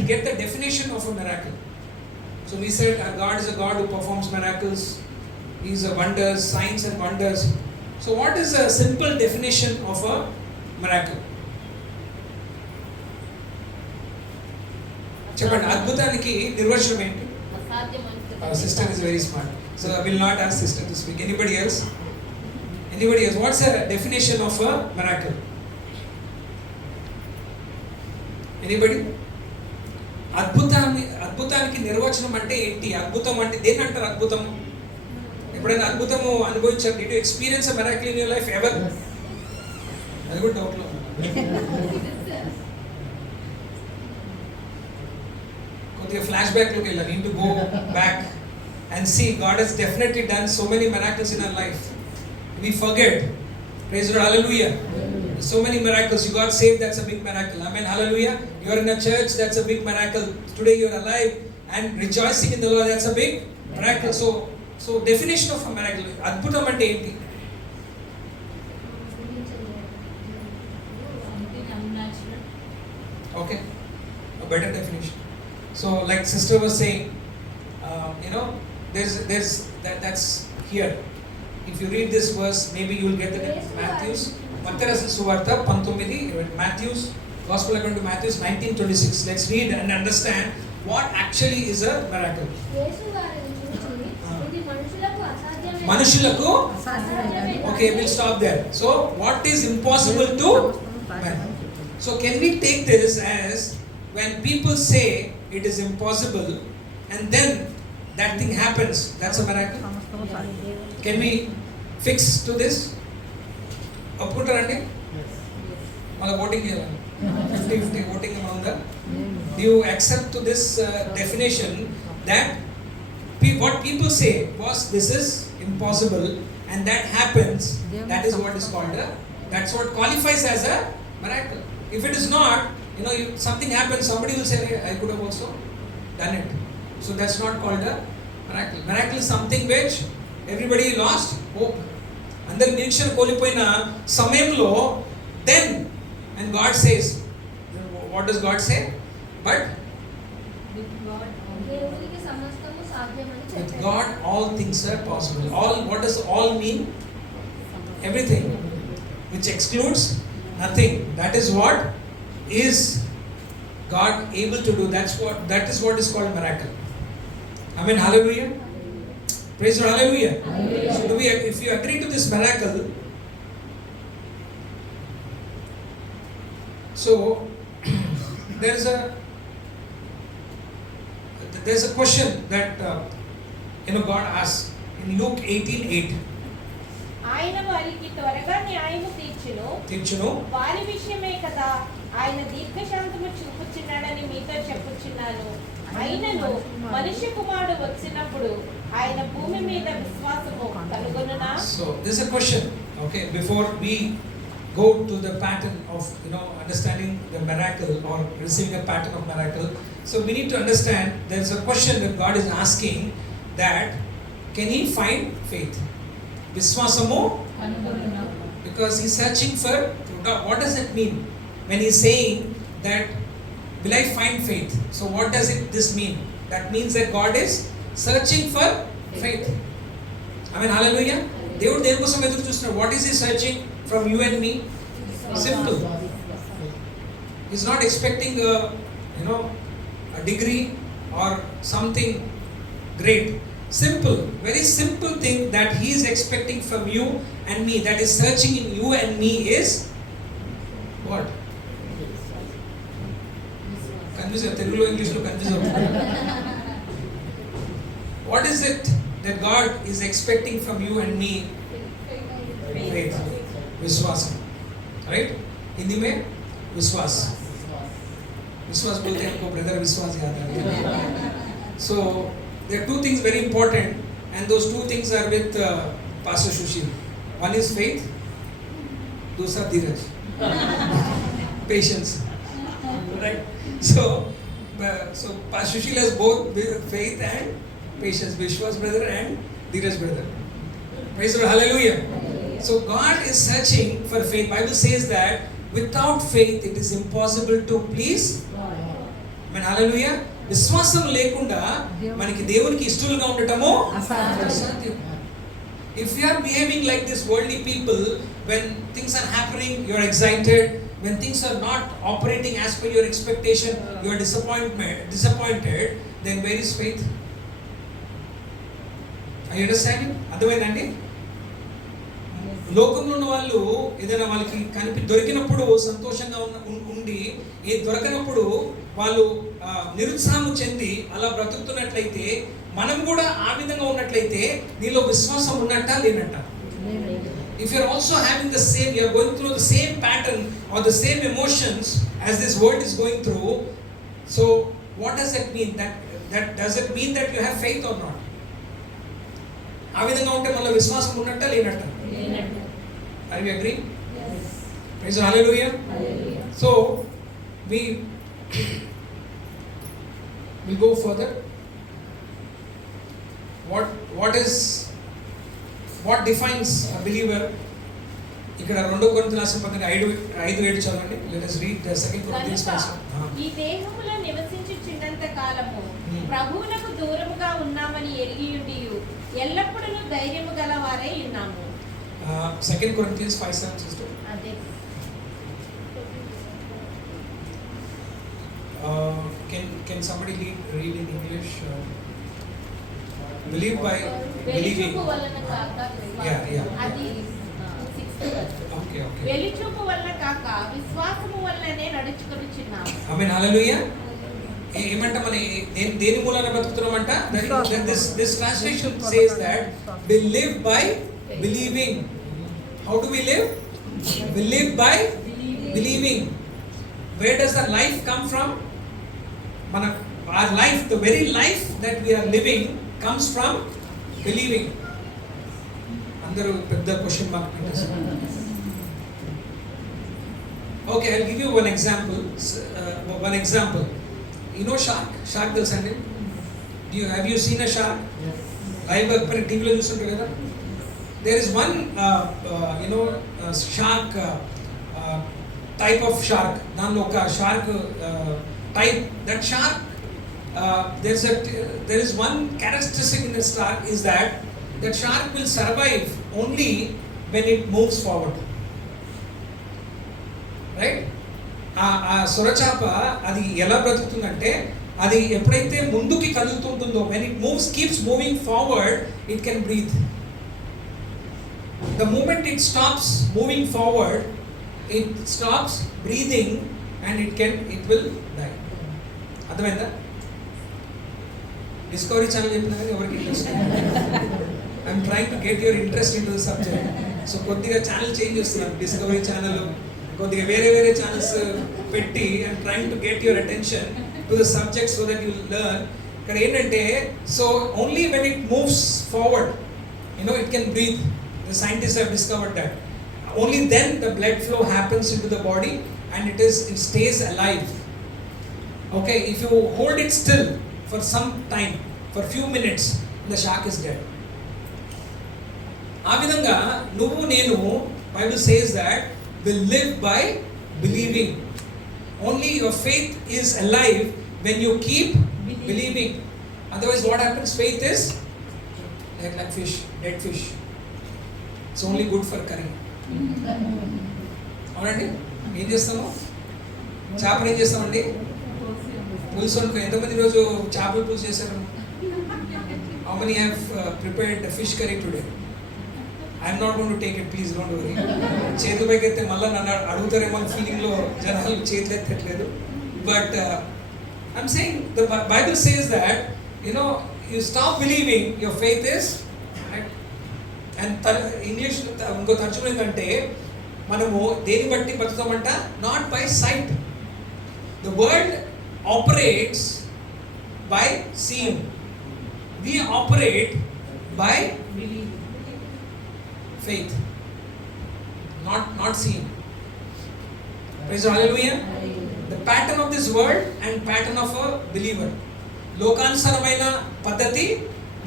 get the definition of a miracle. So we said our God is a God who performs miracles. He is a wonders, signs and wonders. So what is a simple definition of a miracle? చెప్పండి, అద్భుతానికి నిర్వచనం ఏంటి? Sister is very smart. So I will not ask sister to speak. Anybody else? What's the definition of a miracle? Anybody? అద్భుతానికి నిర్వచనం అంటే ఏంటి? అద్భుతం అంటే దేన్ని అంటారు? అద్భుతం ఎప్పుడైనా అద్భుతము అనుభవించారు? Did you experience a miracle in your life ever? అది కూడా డౌట్ లో కొద్దిగా ఫ్లాష్ బ్యాక్ లోకి వెళ్ళాలి. Need to go back and see. God has definitely done so many miracles in our life. We forget. Praise God. Hallelujah. So many miracles. You got saved, that's a big miracle. Amen. Hallelujah. You are in a church, that's a big miracle. Today you are alive and rejoicing in the Lord, that's a big miracle. So definition of a miracle. అద్భుతం అంటే ఏంటి? Okay, a better definition. So like sister was saying, there's that's here. If you read this verse, maybe you will get the Matthew's. మత్తయి రాసిన సువార్త 19, Matthew's Gospel according to Matthew 19:26. Let's read and understand what actually is a miracle. యేసు వారిని చూచి ఇది మనుషులకు మనుషులకు okay, we'll stop there. So what is impossible to man? So can we take this as when people say it is impossible and then that thing happens, that's a miracle? Can we fix to this? ఒప్పుకుంటారండి? మళ్ళీ voting చేయాలి. 50-50 voting ఉందా? Do you accept to this definition that what people say was this is impossible and that happens, that is what is called that's what qualifies as a miracle. If it is not, something happens, somebody will say, hey, I could have also done it. So that's not called a miracle. Miracle is something which everybody lost hope. అందరి నిరీక్షణ కోల్పోయిన సమయంలో then and God says, what does God say? But దేవునికి సమస్తము సాధ్యమని చెప్పాడు. with God all things are possible. All, what does all mean? Everything, which excludes nothing. That is what is God able to do. That is what is called miracle. Amen. Hallelujah. Praise God. Hallelujah. So if you agree to this miracle, so there's a question that God asks in Luke 18:8. ఆయన వారికి త్వరగా న్యాయము తీర్చును, వారి విషయమే కదా ఆయన దీర్ఘశాంతము చూపుచున్నాడని మీతో చెప్పుచున్నాను. అయినను మనుష్య కుమారుడు వచ్చినప్పుడు ఆయన భూమి మీద విశ్వాసము కలుగొనునా? So this is a question, okay, before we go to the pattern of understanding the miracle or receiving a pattern of miracle. So we need to understand there is a question that God is asking, that can he find faith? Viswasamu కలుగొనునా? Because he's searching for God. What does it mean when he's saying that will I find faith? So what does this mean? That means that God is searching for faith. Amen. Hallelujah. దేవుడు దేని కోసం ఎదురు చూస్తున్నాడు? What is he searching from you and me? Simple. He's not expecting a degree or something great. Simple, very simple thing that he is expecting from you and me, that is searching in you and me, is what? Confuse Telugu English lo confuse avutadu. What is it that God is expecting from you and me? Faith, विश्वास, right? Hindi में विश्वास. विश्वास बोलते हैं हमको brother विश्वास याद आ रहा है. So there are two things very important, and those two things are with Pastor Sushil. One is faith, दूसरा धीरज, patience, right? So Pastor Sushil has both faith and patience. Vishwas brother and Dheeraj brother. Praise the Lord, hallelujah. So God is searching for faith. Bible says that without faith it is impossible to please. Amen, hallelujah. విశ్వాసం లేకుండా మనకి దేవునికి ఇష్టలుగా ఉండటము అసాధ్యం. If you are behaving like this worldly people, when things are happening you are excited, when things are not operating as per your expectation you are disappointed, then where is faith? Are you understanding? అర్థమైందండి? లోకంలో ఉన్న వాళ్ళు ఏదైనా వాళ్ళకి దొరికినప్పుడు సంతోషంగా ఉండి ఏది దొరకనప్పుడు వాళ్ళు నిరుత్సాహం చెంది అలా బ్రతుకుతున్నట్లయితే మనం కూడా ఆ విధంగా ఉన్నట్లయితే నీలో విశ్వాసం ఉన్నట్ట లేనట్ట? If you are also having the same, you are going through the same pattern or the same emotions as this world is going through, so what does that mean? That does it mean that you have faith or not? ఆ విధంగా ఉంటే మనలో విశ్వాసం ఉన్నట్ట లేనట్ట? Are you agree? Yes. Praise the Lord, hallelujah. Hallelujah. So we go further. What defines a believer? ఇక్కడ 2 కొరింథీయుల పత్రిక 5:7 చదవండి. Let us read the 2 Corinthians 5. ఈ దేహములో నివసించుచున్నంత కాలము ప్రభువునకు దూరముగా ఉన్నామని ఎరిగియుండియు ఎల్లప్పుడూ ధైర్యము గలవారై ఉన్నాము. 2 Corinthians 5:7 sister. అదే. Can somebody read in English? Believe by believing. వెలిచూపు వలన కాక Yeah. అది Okay. వెలిచూపు వలన కాక విశ్వాసము వలననే నడుచుకొనుచున్నాము. ఆమేన్, హల్లెలూయా. ఏమంట మన దేని మూలాన బతుకుతున్నామంట? This translation says that we live by believing. How do we live? We live by believing. Where does the life come from? Our life, the very life that we are living comes from believing. Andaru pedda question mark pettesaru. Okay, I'll give you one example. You know shark తెలుసండి? Have you seen a shark? Yes. Live పైన టీవీలో చూస్తుంటారు కదా. There is one shark type of shark. దానిలో ఒక shark type. That shark there is one characteristic in the shark is that shark will survive only when it moves forward. Right? ఆ సొరచాప అది ఎలా బ్రతుకుతుందంటే అది ఎప్పుడైతే ముందుకి కదులుతుంటుందో, when it keeps moving forward, it can breathe. The moment it stops moving forward, it stops breathing and it will die. అర్థమైందా? Discovery channel చెప్పినా కానీ ఎవరికి interest? I'm trying to get your interest in to the subject. So కొద్దిగా channel change చేస్తున్నాను. Discovery channel కొద్దిగా వేరే channels పెట్టి I'm trying to get your attention to the subject so that you learn. ఇక్కడ ఏంటంటే, so only when it moves forward it can breathe. The scientists have discovered that. Only then the blood flow happens into the body and it stays alive. Okay, if you hold it still for some time, for few minutes, the shark is dead. ఆ విధంగా నువ్వు నేను, Bible says that we live by believing. Only your faith is alive when you keep believing. Otherwise what happens? Faith is like fish, dead fish. It's only good for curry. అవునండి, ఏం చేస్తాము? చేపలు ఏం చేస్తామండి? పులుసు అనుకో. ఎంతమంది ఈరోజు చేపల పులుసు చేశారు? How many have prepared fish curry today? I'm not going to take it, please don't worry. చేతుల పైకి ఎత్తే మళ్ళీ నన్ను అడుగుతారేమో అనే ఫీలింగ్లో జనాలు చేతులు ఎత్తట్లేదు. But I'm saying the Bible says that, you know, you stop believing, your faith is right. And English ఇంకో తర్జుమా ఏంటంటే మనము దేని బట్టి బతుకుతామంట? Not by sight. The world operates by seeing. We operate by faith, not seeing. Praise the hallelujah. The pattern of this world and pattern of a believer. లోకానుసారమైన పద్ధతి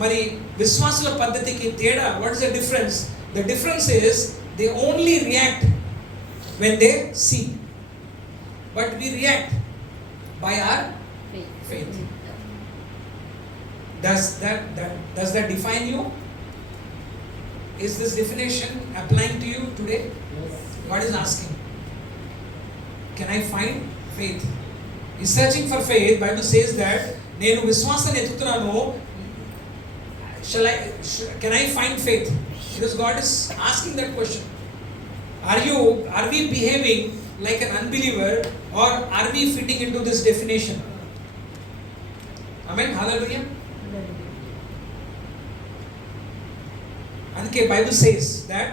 మరి విశ్వాసుల పద్ధతికి తేడా. What is the difference? The difference is they only react when they see, but we react by our faith. Does that define you? Is this definition applying to you today? God is asking, can I find faith? He's searching for faith. Bible says that నేను విశ్వాసాన్ని ఎత్తుతున్నాను. Can I find faith? Because God is asking that question. Are we behaving like an unbeliever, or are we fitting into this definition? Amen. Hallelujah. అందుకే Bible says that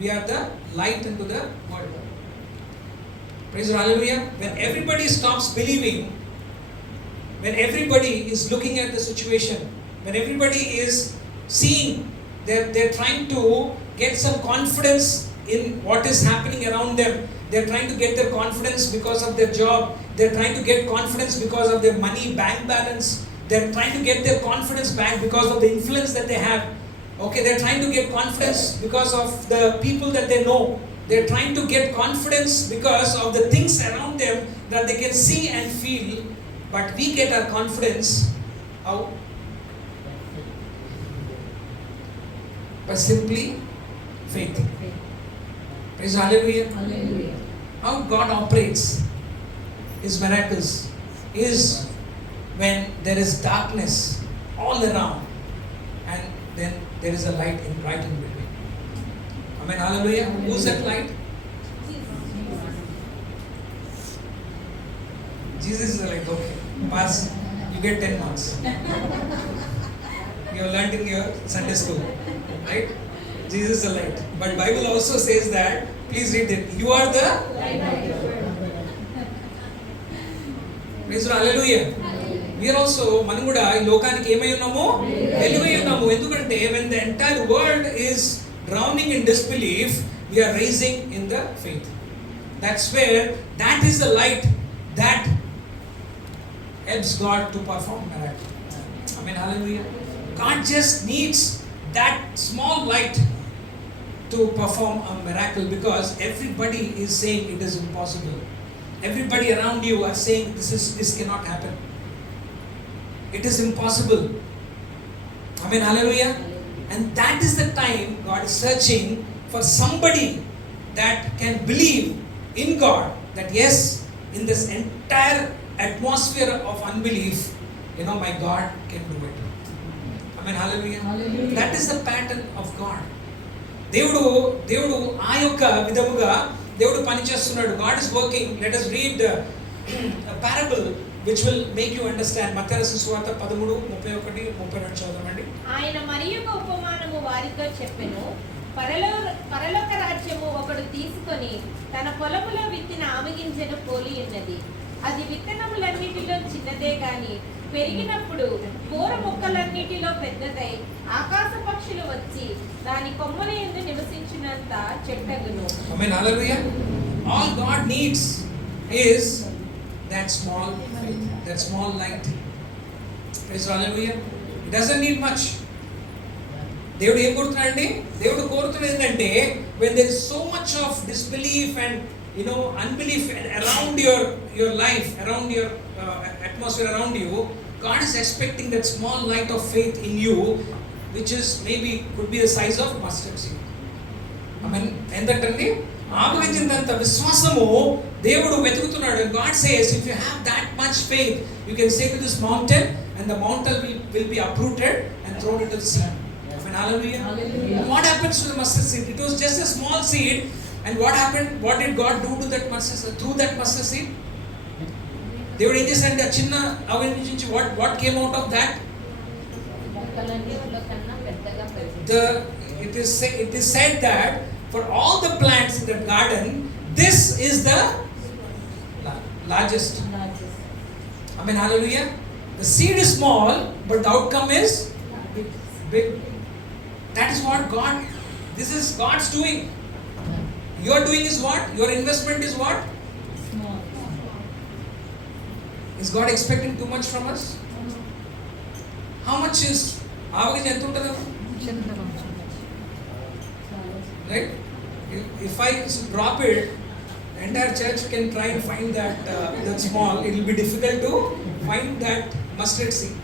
we are the light into the world. Praise the hallelujah. When everybody stops believing, when everybody is looking at the situation, when everybody is seeing, they're trying to get some confidence in what is happening around them. They're trying to get their confidence because of their job. They're trying to get confidence because of their money bank balance. They're trying to get their confidence back because of the influence that they have. Okay, they're trying to get confidence because of the people that they know. They're trying to get confidence because of the things around them that they can see and feel. But we get our confidence how? By simply faith. Praise hallelujah. Hallelujah. How God operates His miracles is when there is darkness all around, and then there is a light right in between. Amen. Hallelujah. Who's that light? Jesus is the light. Okay. Pass. You get 10 marks. You have learned in your Sunday school. Right? Jesus is the light. But Bible also says that, please read it. You are the Light of the world. Praise the hallelujah. We are also మనం కూడా ఈ లోకానికి ఏమై ఉన్నాము? వెలుగై ఉన్నాము. ఎందుకంటే when the entire world is drowning in disbelief, we are raising in the faith. That's where that is the light that helps God to perform miracle. Amen. Hallelujah. God just needs that small light to perform a miracle, because everybody is saying it is impossible. Everybody around you are saying this cannot happen. It is impossible. Amen. Hallelujah. And that is the time God is searching for somebody that can believe in God, that yes, in this entire atmosphere of unbelief, my God can do it. Amen. Hallelujah. Hallelujah. That is the pattern of God. దేవుడు ఆ యొక్క విధముగా దేవుడు పనిచేస్తున్నాడు. God is working. Let us read a parable which will make you understand. మత్తయి సువార్త 13:31-32 చదవండి. ఆయన మరియొక ఉపమానము వారితో చెప్పెను. పరలోక రాజ్యము ఒకడు తీసుకొని తన పొలములో విత్తిన ఆమగింజను పోలి ఉన్నది. అది విత్తనములన్నిటిలో చిన్నదే గాని పెరిగినప్పుడు కూర మొక్కలన్నిటిలో పెద్దదై ఆకాశ పక్షులు వచ్చి దాని కొమ్మల యందు నివసించినంత చెట్టగును. Amen. Hallelujah. All God needs is that small faith, that small light. Praise the hallelujah. It doesn't need much. దేవుడు ఏం కోరుతున్నాడండి? దేవుడు కోరుతున్నది ఏంటంటే, when there is so much of disbelief and unbelief around your life, around your atmosphere around you, God is expecting that small light of faith in you, which is could be the size of mustard seed. Amen. ఎంతంటండి? ఆవగించినంత విశ్వాసము దేవుడు వెతుకుతున్నాడు. God says, if you have that much faith, you can say to this mountain, and the mountain will be uprooted and thrown into the sea. Amen. Hallelujah. Hallelujah. What happens to the mustard seed? It was just a small seed, and what happened? What did God do to that mustard seed? Through that mustard seed, దేవుడు ఏం చేశాడంటే ఆ చిన్న అవిని నుంచి what came out of that? మొక్కలన్నిటిలో కన్నా పెద్దగా పెరిగింది. It is said that for all the plants in the garden, this is the largest. Amen. Hallelujah. The seed is small, but the outcome is big. That is what God, this is God's doing. Your doing is what? Your investment is what? Small. Is God expecting too much from us? How much is ఆవగింజ ఎంత ఉంటుంది? Right? If I drop it, the entire church can try and find that small. It will be difficult to find that mustard seed.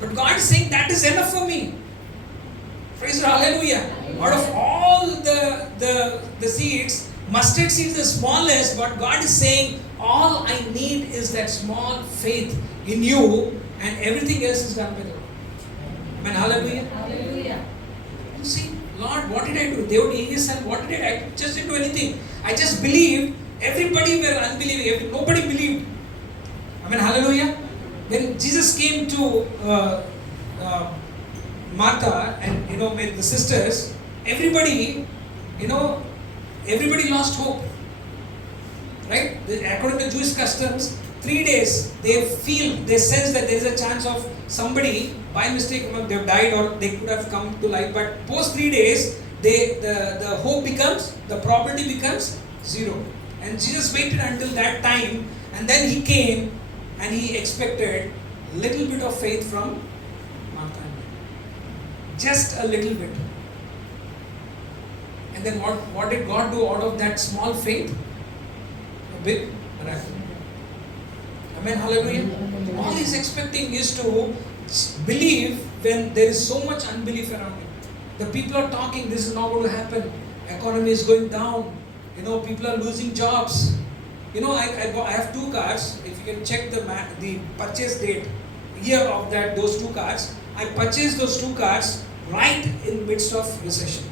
But God is saying that is enough for me. Praise God, hallelujah. Out of all the seeds, mustard seed is the smallest, but God is saying all I need is that small faith in you, and everything else is done by the Lord. Amen. Hallelujah. Hallelujah. You see, Lord, what did I do? దేవుడు ఏం చేశాను? What did I just didn't do anything. I just believed. Everybody were unbelieving. Nobody believed. Amen. Hallelujah. When Jesus came to Martha and with the sisters, everybody lost hope. Right? According to Jewish customs, 3 days they sense that there is a chance of somebody by mistake they've died or they could have come to life, but post 3 days the hope becomes, the probability becomes zero. And Jesus waited until that time, and then he came and he expected little bit of faith from Martha. Just a little bit. And then what did God do out of that small faith? A big miracle. Amen. Hallelujah. All he's expecting is to believe when there is so much unbelief around him. The people are talking, this is not going to happen. Economy is going down. People are losing jobs. I have 2 cars. If you can check the purchase date, year of those 2 cars, I purchased those 2 cars right in midst of recession.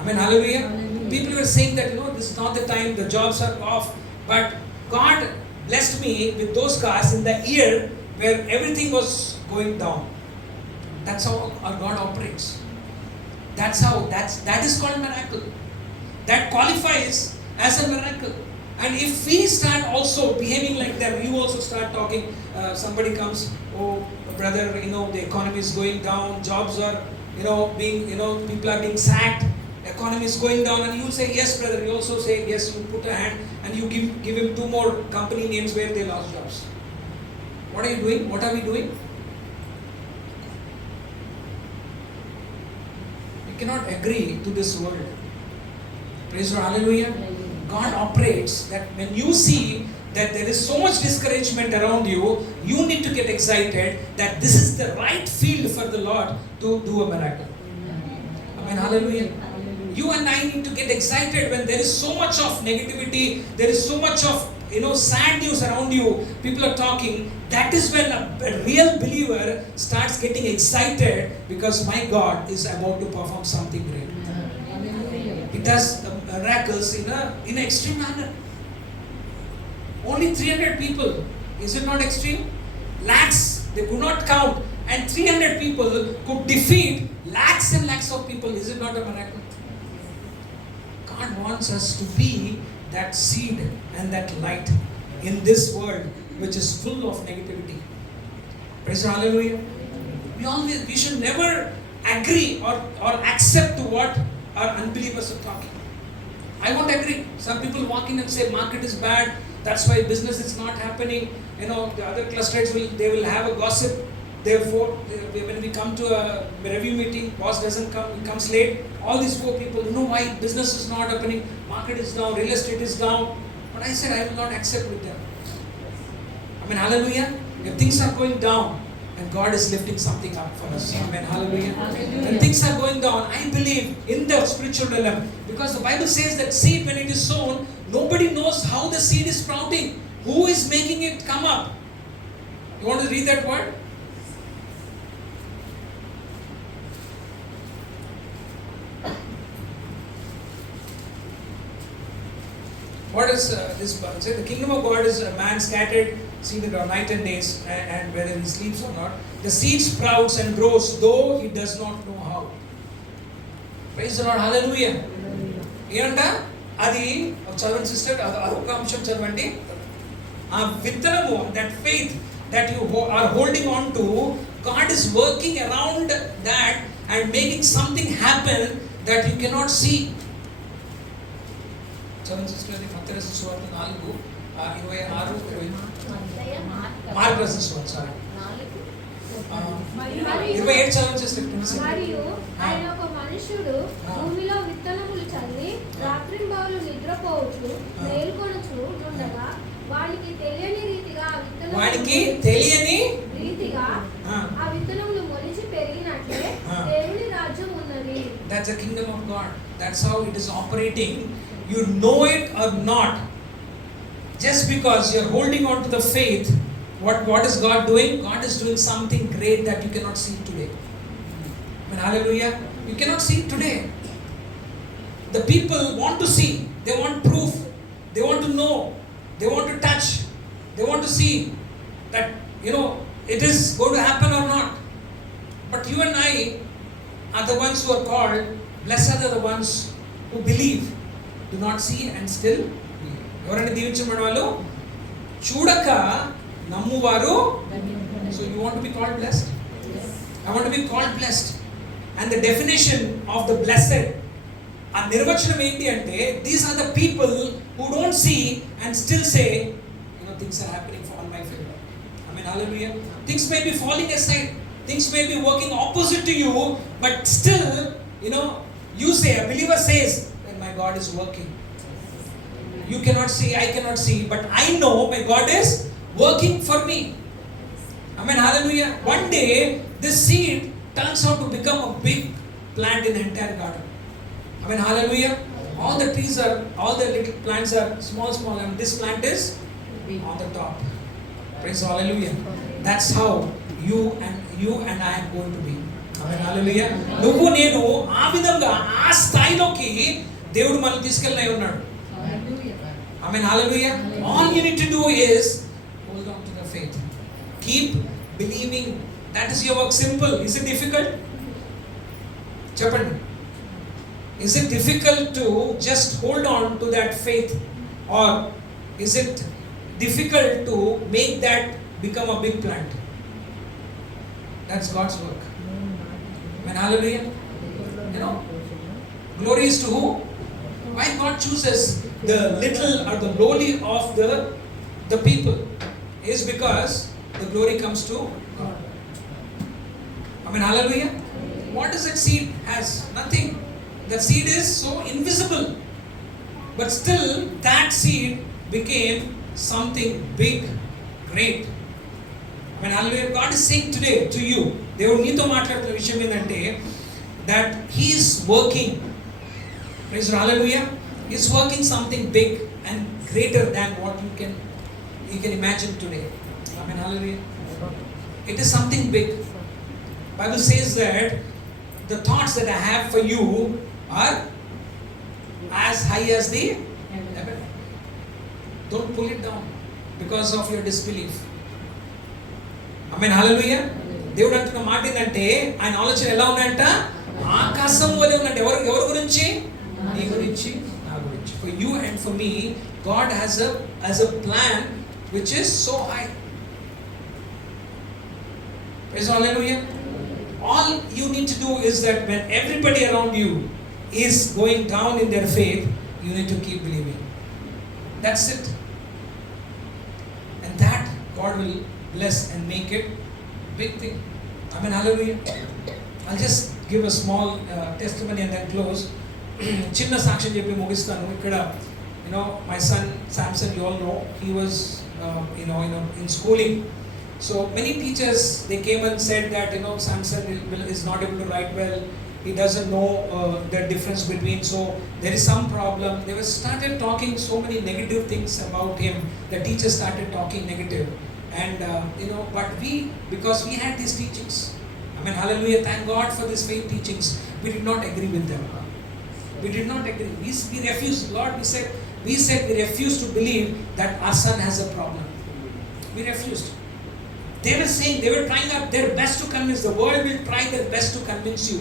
Amen. Hallelujah. Hallelujah. People were saying that this is not the time, the jobs are off, but God blessed me with those cars in the year where everything was going down. That's how our God operates. That is called miracle. That qualifies as a miracle. And if we start also behaving like them, you also start talking, somebody comes, oh brother, the economy is going down, jobs are being, people are being sacked, economy is going down, and you say yes brother, you also say yes, you put a hand and you give him 2 more company names where they lost jobs. What are you doing? What are we doing? We cannot agree to this world. Praise God, hallelujah. God operates that when you see that there is so much discouragement around you, you need to get excited that this is the right field for the Lord to do a miracle. Amen, hallelujah. You and I need to get excited when there is so much of negativity, there is so much of sad news around you, people are talking. That is when a real believer starts getting excited, because my God is about to perform something great. He does miracles in an extreme manner. Only 300 people. Is it not extreme? Lakhs, they could not count, and 300 people could defeat lakhs and lakhs of people. Is it not a miracle? God wants us to be that seed and that light in this world which is full of negativity. Praise God, hallelujah. We should never agree or accept to what our unbelievers are talking. I won't agree. Some people walk in and say market is bad, that's why business is not happening. The other clusters will have a gossip. Therefore, when we come to a review meeting, boss doesn't come, he comes late. All these 4 people, why business is not happening, market is down, real estate is down. But I said I will not accept with them. Amen, hallelujah. If things are going down, and God is lifting something up for us. Amen. Hallelujah. Hallelujah. When things are going down, I believe in the spiritual realm, because the Bible says that seed, when it is sown, nobody knows how the seed is sprouting. Who is making it come up? You want to read that word? What is this? Say the kingdom of God is a man scattered seed around night and days, and whether he sleeps or not, the seed sprouts and grows, though he does not know how. Praise the Lord. Hallelujah. ఏంట అది చదవండి sister, అదొక అంశం చదవండి. ఆ విత్తనము, that faith that you are holding on to, God is working around that and making something happen that you cannot see. చదవండి sister, అది మత్తయి రాసిన సువార్త 4:26-27. మార్క్ రాసిన సువార్త, సారీ, 27 చదవండి సిస్టర్. మరియు ఆయన ఒక మనుష్యుడు భూమిలో విత్తనములు చల్లి రాత్రింబవళ్ళు నిద్రపోవచ్చు మేల్కొనుచు ఉండగా వానికి తెలియని రీతిగా ఆ విత్తనములు మొలిచి పెరిగినట్లే దేవుని రాజ్యం ఉన్నది. That's the kingdom of God. That's how it is operating. You know it or not, just because you're holding on to the faith, what is God doing? God is doing something great that you cannot see today. Amen. Hallelujah. You cannot see it today. The people want to see. They want proof. They want to know. They want to touch. They want to see that, it is going to happen or not. But you and I are the ones who are called. Blessed are the ones who believe, do not see and still believe. ఎవరైనా దీవించబడిన వాళ్ళు చూడక నమ్మువారు. So you want to be called blessed? I want to be called blessed. And the definition of the blessed, ఆ నిర్వచనం ఏంటి అంటే, these are the people who don't see and still say, things are happening for my favor. I mean, hallelujah. Things may be falling aside, things may be working opposite to you, but still, you say, a believer says that my God is working. You cannot see, I cannot see, but I know my God is working for me. Amen. Hallelujah. One day this seed turns out to become a big plant in the entire garden. Amen. Hallelujah. All the trees are, all the little plants are small, and this plant is on the top. Praise hallelujah. That's how you and I am going to be. Amen. Hallelujah. నువ్వు నేను ఆ విధంగా ఆ స్థాయిలోకి దేవుడు మనల్ని తీసుకెళ్ళినై ఉన్నాడు. Amen. Hallelujah. All you need to do is hold on to the faith. Keep believing. That is your work. Simple. Is it difficult? Chapandi. Is it difficult to just hold on to that faith, or is it difficult to make that become a big plant? That's God's work. Amen. Hallelujah. Glory is to who? Why God chooses the little or the lowly of the people is because the glory comes to God. Amen. Hallelujah. What does that seed has? Nothing. That seed is so invisible, but still that seed became something big, great. Amen. Hallelujah. God is saying today to you, దేవుడు నీతో మాట్లాడుతున్న విషయం ఏంటంటే, that He is working. Praise God. Hallelujah. He is working something big and greater than what you can imagine today. Amen. Hallelujah. It is something big. Bible says that the thoughts that I have for you are as high as the heaven. Don't pull it down because of your disbelief. Amen. Hallelujah. దేవుడు అంటున్న మాట ఏంటంటే, ఆయన ఆలోచన ఎలా ఉన్నాయంట, ఆకాశం వలె ఉన్నట్టు. ఎవరి గురించి? నీ గురించి, నా గురించి. For you and for me, God has a plan which is so high. Praise hallelujah. All you need to do is that when everybody around you is going down in their faith, you need to keep believing. That's it. And that God will bless and make it big thing. Amen. Hallelujah. I'll just give a small testimony and then close. చిన్న సాక్ష్యం చెప్పి ముగిస్తాను. ఇక్కడ my son Samson, you all know, he was in schooling, So many teachers, they came and said that, Samson is not able to write well. He doesn't know the difference between, so there is some problem. They were started talking so many negative things about him. The teachers started talking negative. And, but because we had these teachings, hallelujah, thank God for these faith teachings, we did not agree with them. We did not agree. We refused, Lord, we said we refused to believe that our son has a problem. We refused. They were saying, they were trying their best to convince, the world will try their best to convince you.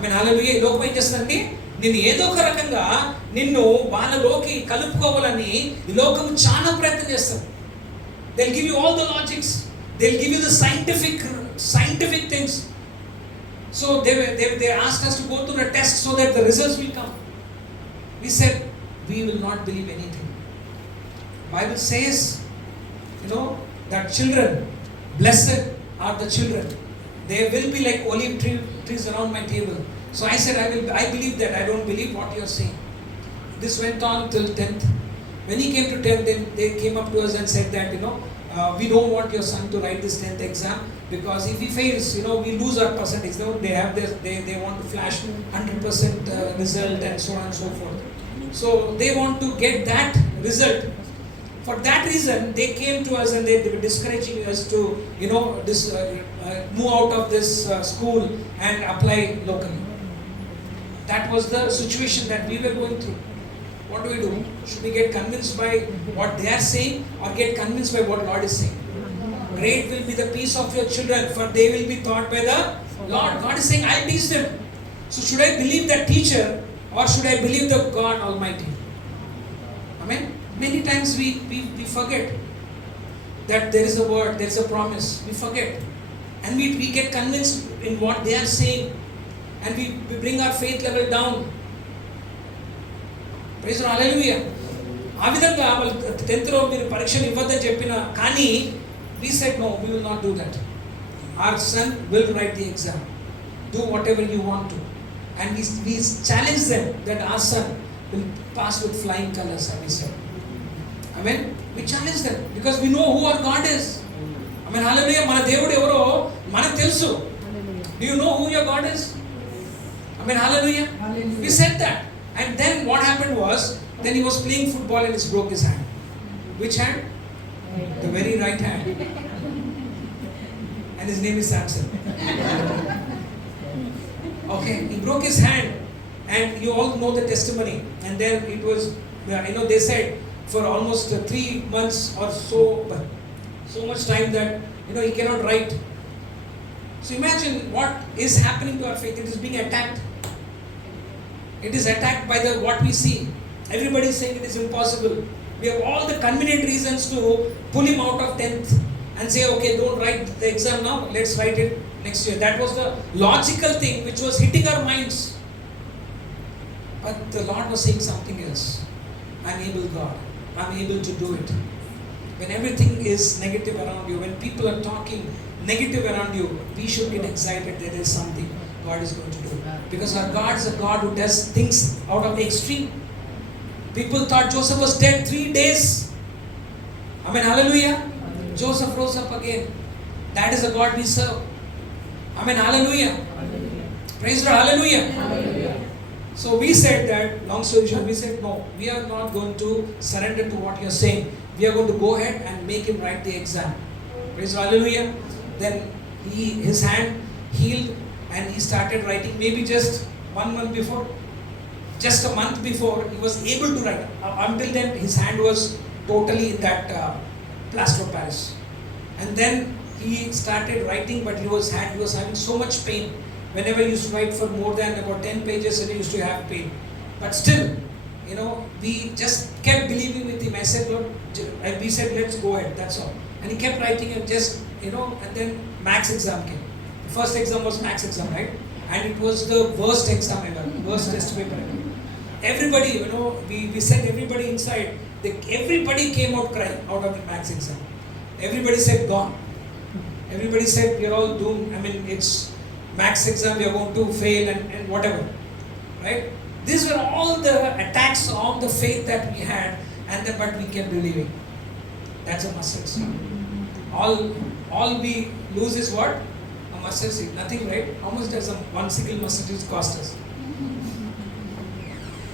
హల్లెలూయా. ఈ లోకం ఏం చేస్తుందండి, నిన్ను ఏదో ఒక రకంగా నిన్ను వాళ్ళలోకి కలుపుకోవాలని ఈ లోకం చాలా ప్రయత్నం చేస్తారు. They'll give you all the logics. They'll give you the scientific things. So they asked us to go through the test so that the results will come. We said, we will not believe anything. Bible says, that children, blessed are the children. They will be like olive trees around my table. So I said, I believe that. I don't believe what you are saying. This went on till 10th. When he came to 10th, then they came up to us and said that, we don't want your son to write this 10th exam, because if he fails, we lose our percentage. They want to flash 100% result and so on and so forth. So they want to get that result. For that reason, they came to us and they were discouraging us to, move out of this school and apply locally. That was the situation that we were going through. What do? Should we get convinced by what they are saying, or get convinced by what God is saying? Great will be the peace of your children, for they will be taught by the Lord. God is saying, I'll teach them. So should I believe that teacher, or should I believe the God Almighty? Amen. Many times we forget that there is a word, there is a promise. We forget. And we get convinced in what they are saying. And we bring our faith level down. Praise God, hallelujah. ఆ విధంగా వాళ్ళు 10th లో మీరు పరీక్షలు ఇవ్వద్దని చెప్పిన, కానీ we said no, we will not do that. Our son will write the exam. Do whatever you want to. And we challenge them that our son will pass with flying colors, and we said. Amen. We challenge them because we know who our God is. Amen. Hallelujah. మన దేవుడు ఎవరో మనకు తెలుసు. Do you know who your God is? Amen. Hallelujah. We said that. And then what happened was, then he was playing football and he broke his hand. Which hand? The very right hand. And his name is Samson. Okay, he broke his hand, and you all know the testimony. And then it was, they said for almost 3 months or so much time that he cannot write. So imagine what is happening to our faith. It is being attacked. It is attacked by what we see. Everybody is saying it is impossible. We have all the convenient reasons to pull him out of 10th and say, okay, don't write the exam now, let's write it next year. That was the logical thing which was hitting our minds. But the Lord was saying something else. I'm able God. I'm able to do it. When everything is negative around you, when people are talking negative around you, we should get excited that there is something God is going to do. Because our God is a God who does things out of the extreme. People thought Joseph was dead 3 days. Amen. Hallelujah. Joseph rose up again. That is the God we serve. Amen. Hallelujah. Praise God. Hallelujah. So we said that, long story short, we said no, we are not going to surrender to what you are saying. We are going to go ahead and make him write the exam. Praise God. Hallelujah. Then his hand healed and he started writing. Maybe just 1 month before, just a month before, he was able to write. Until then, his hand was totally in that plaster of Paris. And then he started writing, but he was having so much pain. Whenever he used to write for more than about 10 pages, he used to have pain. But still, we just kept believing with him. I said, Lord, we said, let's go ahead, that's all. And he kept writing and just, and then max exam came. The first exam was max exam, right? And it was the worst exam ever, worst test paper ever. Everybody, we sent everybody inside. Everybody came out crying out of the max exam. Everybody said, gone. Everybody said, we're all doomed. It's max exam, we are going to fail and whatever. Right? These were all the attacks on the faith that we had, but we kept believing. That's a mustard seed. all we lose is what? A mustard seed. Nothing, right? How much does one single mustard seed cost us?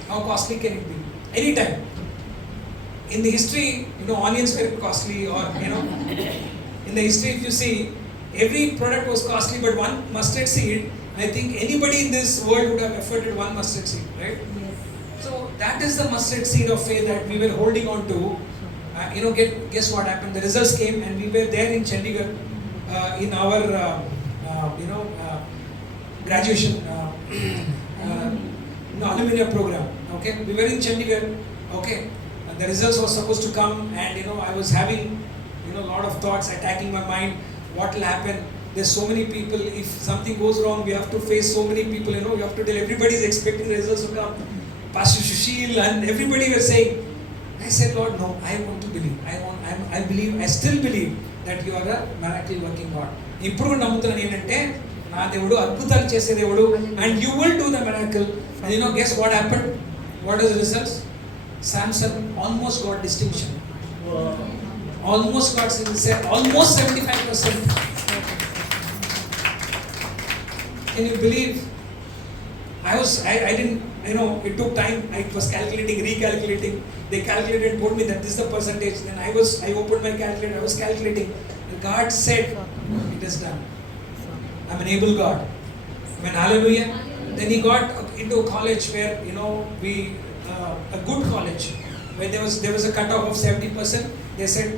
How costly can it be? Anytime. In the history, onions were costly, or in the history, if you see, every product was costly, but one mustard seed, I think anybody in this world would have afforded one mustard seed, right? So that is the mustard seed of faith that we were holding on to. Guess what happened? The results came, and we were there in Chandigarh in our graduation alumni program. Okay, we were in Chandigarh. Okay, the results were supposed to come, and I was having a lot of thoughts attacking my mind. What will happen? There's so many people. If something goes wrong, we have to face so many people. We have to tell. Everybody is expecting the results to come. Pastor Sushil and everybody were saying. I said, Lord, no. I want to believe. I believe. I still believe that you are a miracle working God. ఇప్పుడు నమ్ముతున్నాను ఏంటంటే నా దేవుడు అద్భుతాలు చేసే దేవుడు, and you will do the miracle. And guess what happened? What is the results? Samson almost got distinction. Almost got, almost 75%. Can you believe? I didn't, it took time. I was calculating, recalculating. They calculated and told me that this is the percentage. Then I opened my calculator, I was calculating. And God said, it is done. I'm an able God. Amen, hallelujah. Then he got into a college where, a good college, where there was a cutoff of 70%. They said,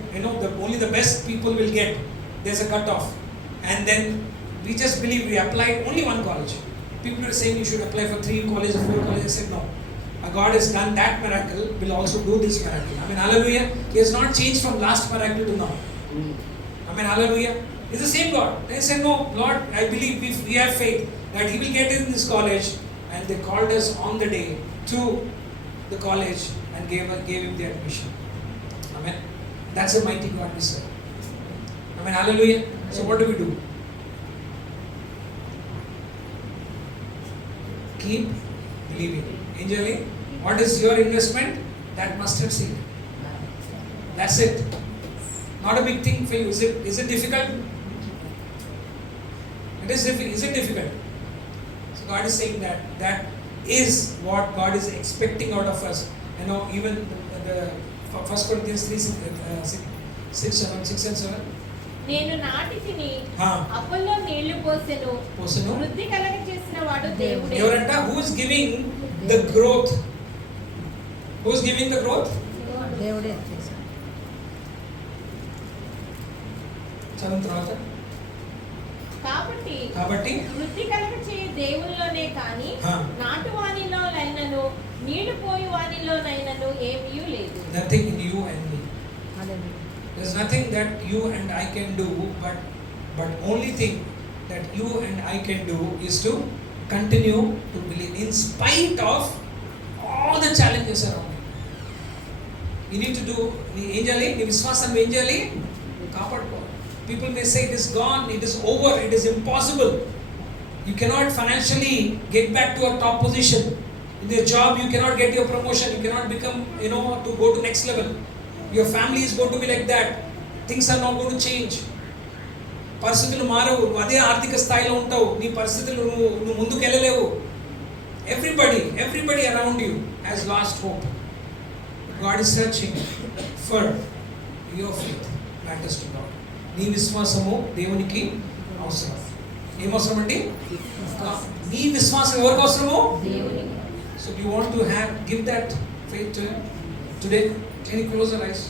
only the best people will get. There's a cutoff. And then we just believe, we applied only one college. People are saying you should apply for 3 colleges or 4 colleges. I said no. God has done that miracle, will also do this miracle. I mean, hallelujah. He has not changed from last miracle to now. I mean, hallelujah. He's the same God. They said, no, Lord, I believe we have faith that he will get in this college. And they called us on the day to the college and gave him the admission. Amen. That's a mighty God we serve. Amen, hallelujah. So what do we do? Keep believing. Angeli, what is your investment? That mustard seed. That's it. Not a big thing for you. Is it difficult? Is it difficult? So God is saying that is what God is expecting out of us. Even the 1 Corinthians 6 and 7. నేను నాటి తిని అప్పల్లో నీళ్లు పోసెను వృద్ధి కలగ చేసిన వాడు దేవుడే. ఎవరంట? Who is giving the growth? Who is giving the growth? దేవుడే. చదువు తర్వాత. కాబట్టి వృద్ధి కలగ చేయ దేవుల్లోనే కానీ నాటు వానిలోనైనను నీళ్లు పోయి వానిలోనైనను ఏమీ లేదు. Nothing in you and me. There's nothing that you and I can do, but only thing that you and I can do is to continue to believe in spite of all the challenges around you. You need to do, Angeli, Viswasam Angeli, kapadko. People may say it is gone, it is over, it is impossible. You cannot financially get back to a top position. In your job, you cannot get your promotion, you cannot become, to go to next level. Your family is going to be like that. Things are not going to change. పరిస్థితులు మారవు. అదే ఆర్థిక స్థాయిలో ఉంటావు. నీ పరిస్థితులు నువ్వు ముందుకు వెళ్ళలేవు. Everybody around you has lost hope. God is searching for your faith. Matters to God. నీ విశ్వాసము దేవునికి అవసరం. ఏమవసరం అండి? నీ విశ్వాసం ఎవరికి అవసరము? దేవునికి. So do you want to give that faith to him today? Can you close your eyes?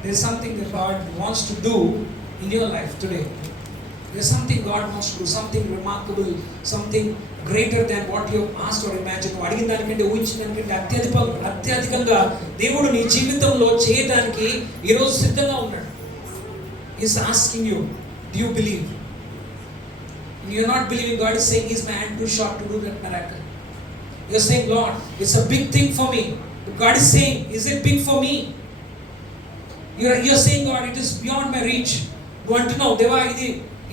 There is something that God wants to do in your life today. There is something God wants to do, something remarkable, something greater than what you have asked or imagined. అడిగిన దానికంటే ఊహించిన దానికంటే అత్యధికంగా దేవుడు నీ జీవితంలో చేయడానికి ఈరోజు సిద్ధంగా ఉన్నాడు. He is asking you, do you believe? If you are not believing, God is saying, is my hand too short to do that miracle? You are saying, Lord, it's a big thing for me. But God is saying, is it big for me? You are saying, God, it is beyond my reach. You want to know, Deva,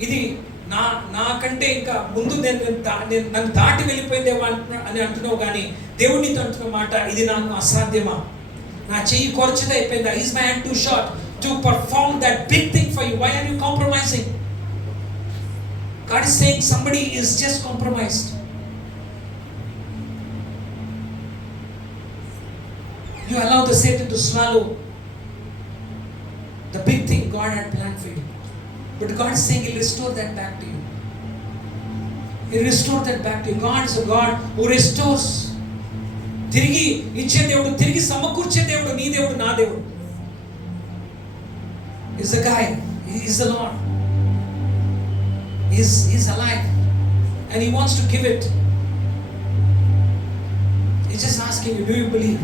ఇది నాకంటే ఇంకా ముందు నన్ను దాటి వెళ్ళిపోయిందేమో అని అంటున్నావు, కానీ దేవుడు నీతో అంటున్న మాట, ఇది నాకు అసాధ్యమా? నా చెయ్యి కొరచిది అయిపోయిందా? Is my hand two short? to perform that big thing for you. Why are you compromising? God is saying somebody is just compromised. You allow the Satan to swallow the big thing God had planned for you. But God is saying He'll restore that back to you. He'll restore that back to you. God is a God who restores. తిరిగి ఇచ్చే దేవుడు, తిరిగి సమకూర్చే దేవుడు, నీ దేవుడు, నా దేవుడు. He's the guy. He's the Lord. He's alive. And He wants to give it. He's just asking you, do you believe?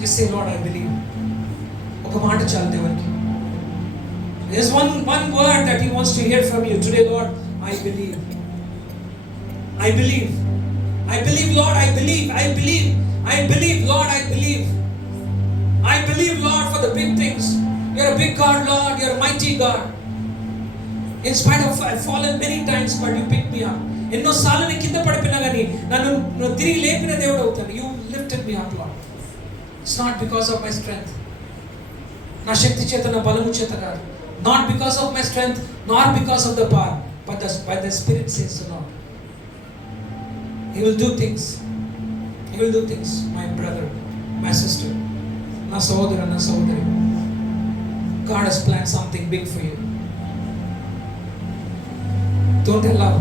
Just say, Lord, I believe. ఒక మాట చాలు దేవునికి. There's one word that He wants to hear from you today. Lord, I believe. I believe. I believe, Lord, I believe. I believe. I believe, Lord, I believe. I believe, Lord, for the big things. You're a big God, Lord. You're a mighty God. In spite of I've fallen many times, but you picked me up. ఎన్నో సార్లు నేను కింద పడిపోయినా కానీ నన్ను తిరిగి లేపిన దేవుడు అవుతాను. You lifted me up, Lord. It's not because of my strength. నా శక్తి చేత, నా బలము చేత కాదు. Not because of my strength, nor because of the power, but by the Spirit says the Lord. He will do things. He will do things, my brother, my sister, na sahodara, na sahodari. God has planned something big for you. Don't allow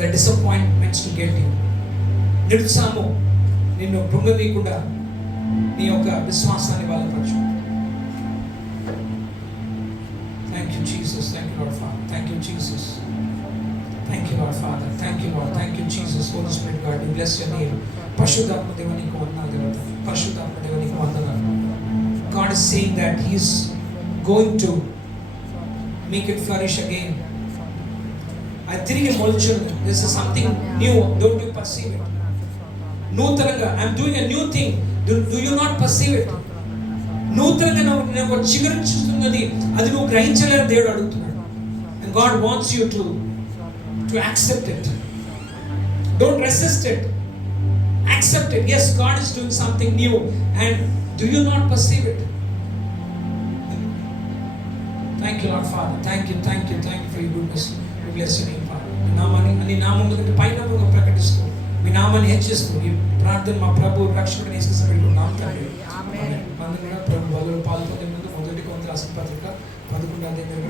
the disappointments to get you. నిరుత్సాహము నిన్ను కృంగనీయకుండా నీ యొక్క విశ్వాసాన్ని బలపరచు. Thank you, Jesus. Thank you, Lord Father. Thank you, Jesus. Thank you, Lord Father. Thank you, Lord. Thank you, Jesus. Holy Spirit, God, we bless your name. పరిశుద్ధాత్మ దేవా నీకు వందనాలు దేవత. పరిశుద్ధాత్మ దేవా నీకు వందనాలు. God is saying that He is going to make it flourish again. I తిరిగి మొలుచును. This is something new. Don't you perceive it? నూతనంగా I'm doing a new thing. Do you not perceive it? నూతనంగా నేను చిగురించుతున్నది అది నువ్వు గ్రహించలేని దేవుడు అడుగుతున్నాడు. And God wants you to accept it. Don't resist it. Accept it. Yes, God is doing something new, and do you not perceive it? Thank you, Lord Father. Thank you for your goodness. We bless your name, Father. నీ నామమును పైనముగా ప్రకటిస్తూ మీ నామాన్ని హెచ్చిస్తూ ఈ ప్రార్థన మా ప్రభు రక్షకుడు యేసుక్రీస్తు నామమున తండ్రి. ఆమేన్. మనం కూడా ప్రభు బలలో పాల్గొనే ముందు మొదటి కొరింథీ రాసిన పత్రిక 11వ అధ్యాయం